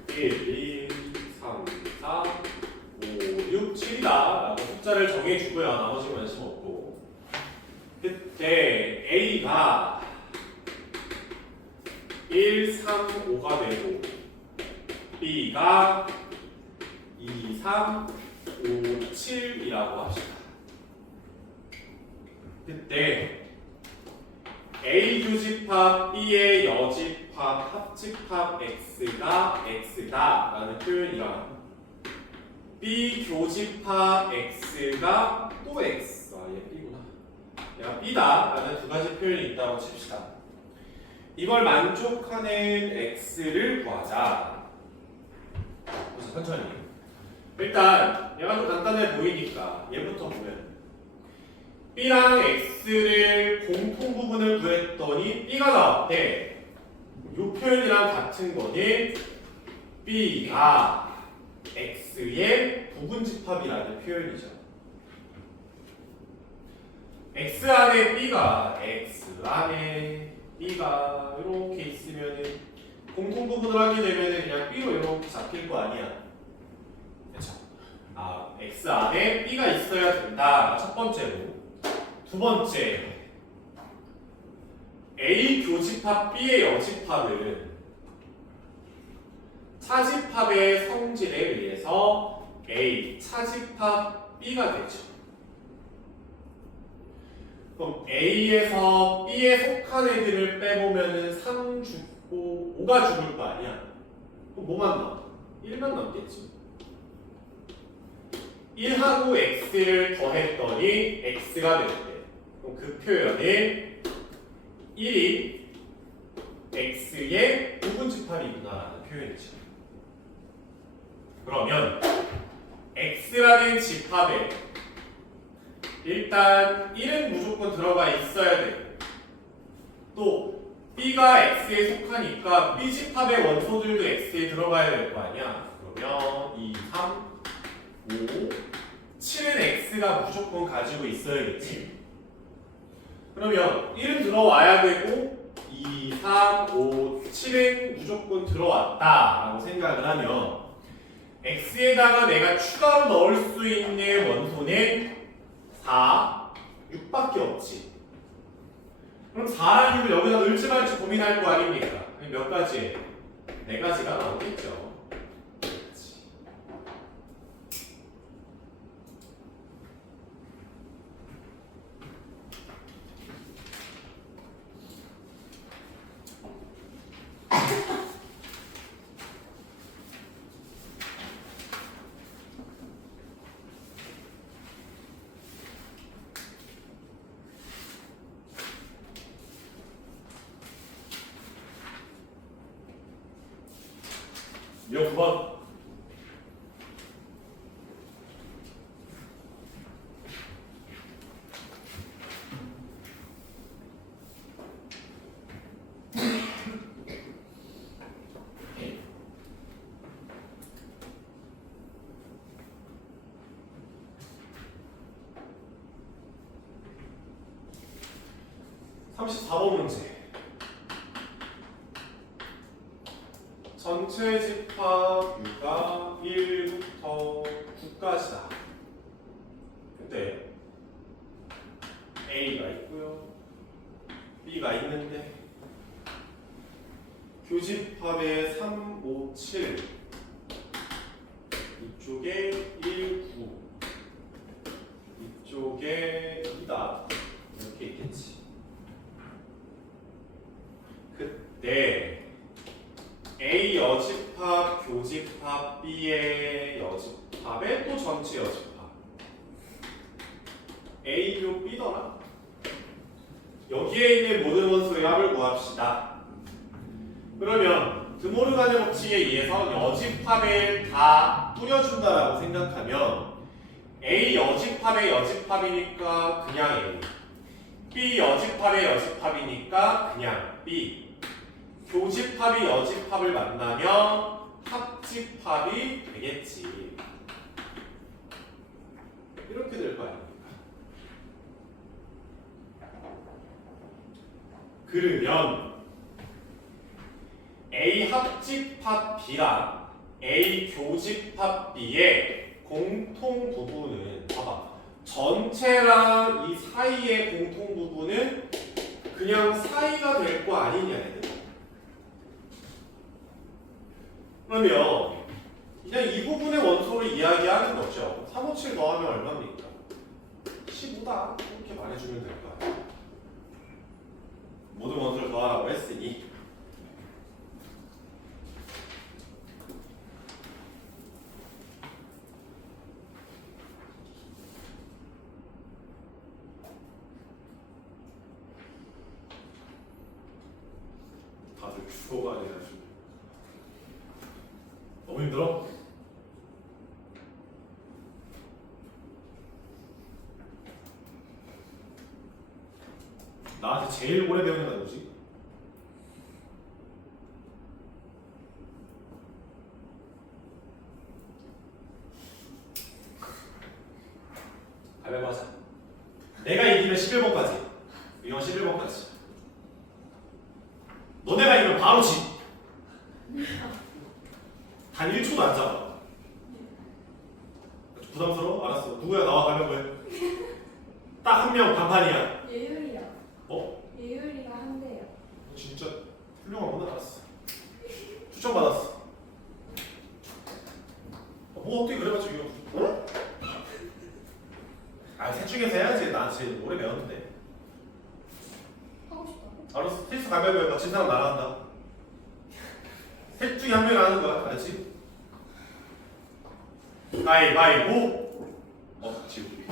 1, 2, 3, 4, 5, 6, 7이다 라고 숫자를 정해주고요. 나머지 관심 없고. 그때 A가 1, 3, 5가 되고 B가 2, 3, 5, 7이라고 합시다. 그때 A 교집합 B의 여집합 합집합 X가 X다 라는 표현이랑 B 교집합 X가 또 X 얘 B구나 얘가 B다 라는 두 가지 표현이 있다고 칩시다. 이걸 만족하는 X를 구하자. 그래서 천천히 일단 얘가 좀 간단해 보이니까 얘부터 보면 B랑 X를 공통 부분을 구했더니 B가 나왔대. 이 표현이랑 같은 거는 B가 X의 부분집합이라는 표현이죠. X 안에 B가 이렇게 있으면은 공통 부분을 하게 되면은 그냥 B로 이렇게 잡힐 거 아니야. 그렇죠? X 안에 B가 있어야 된다. 첫 번째로. 두 번째, A 교집합 B의 여집합은 차집합의 성질에 의해서 A 차집합 B가 되죠. 그럼 A에서 B에 속한 애들을 빼보면은 3 죽고 5가 죽을 거 아니야? 그럼 뭐만 남아? 1만 남겠지. 1하고 X를 더했더니 X가 됐대. 그럼 그 표현은 1이 X의 부분집합이구나라는 표현이죠. 그러면 X라는 집합에 일단 1은 무조건 들어가 있어야 되고 또 B가 X에 속하니까 B집합의 원소들도 X에 들어가야 될 거 아니야. 그러면 2, 3, 5, 7은 X가 무조건 가지고 있어야겠지. 그러면 1은 들어와야 되고 2, 3, 5, 7은 무조건 들어왔다 라고 생각을 하면 X에다가 내가 추가로 넣을 수 있는 원소는 4, 6밖에 없지. 그럼 4랑 6을 여기다 넣을지 말지 고민할 거 아닙니까? 몇 가지? 4가지가 나오겠죠. 9번. (34번) 문제. 전체 집합 U가 1부터 9까지다. 근데 A가 있고요, B가 있는데 교집합에 3, 5, 7 이쪽에 1, 9 이쪽에 2다 이렇게 있겠지. 그때 A 여집합, 교집합, B의 여집합에 또 전체 여집합 A, 교, B더라. 여기에 있는 모든 원소의 합을 구합시다. 그러면 드모르간의 법칙에 의해서 여집합을 다 뿌려준다라고 생각하면 A 여집합의 여집합이니까 그냥 A. B 여집합의 여집합이니까 그냥 B. 교집합이 여집합을 만나면 합집합이 되겠지. 이렇게 될 거 아닙니까? 그러면 A 합집합 B랑 A 교집합 B의 공통 부분은 봐봐. 전체랑 이 사이의 공통 부분은 그냥 사이가 될 거 아니냐 얘들. 그러면 그냥 이 부분의 원소를 이야기하는 거죠. 357 더하면 얼마입니까? 15다. 이렇게 말해주면 될 거야. 모든 원소를 더하라고 했으니. 다들 주어가 아니라 너무 힘들어? 나한테 제일 오래 배우는 건 뭐지? 가위바위보 하자. 내가 이기면 11번까지. 이건 11번까지. 너네가 이기면 바로 지. 단 1초도 안 잡아. 부담스러워? 알았어. 누구야? 나와 가위바위보 해. 딱 한 명 반판이야. 예율이요. 어? 예율이가 한대요. 진짜 훌륭하구나. 알았어. 추천받았어. 뭐 어떻게 그래봤자 이거 어? 셋 중에서 해야지. 나 제일 오래 배웠는데. 하고 싶다고? 알았어. 테스트 가위바위보 해봐. 진 사람 나간다. 셋 중에 한 명이 하는 거야. 알지? 가위바위보. 지우기.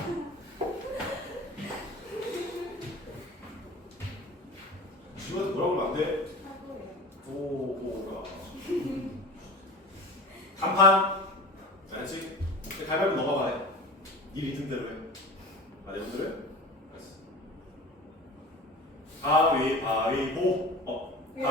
지우한테 뭐라고 하면 안 돼? 하고요. 오가 단판. 알지? 가위바위보 너가 말해. 네 리듬대로 해. 내 리듬대로 해? 알았어. 가위바위보. 왜?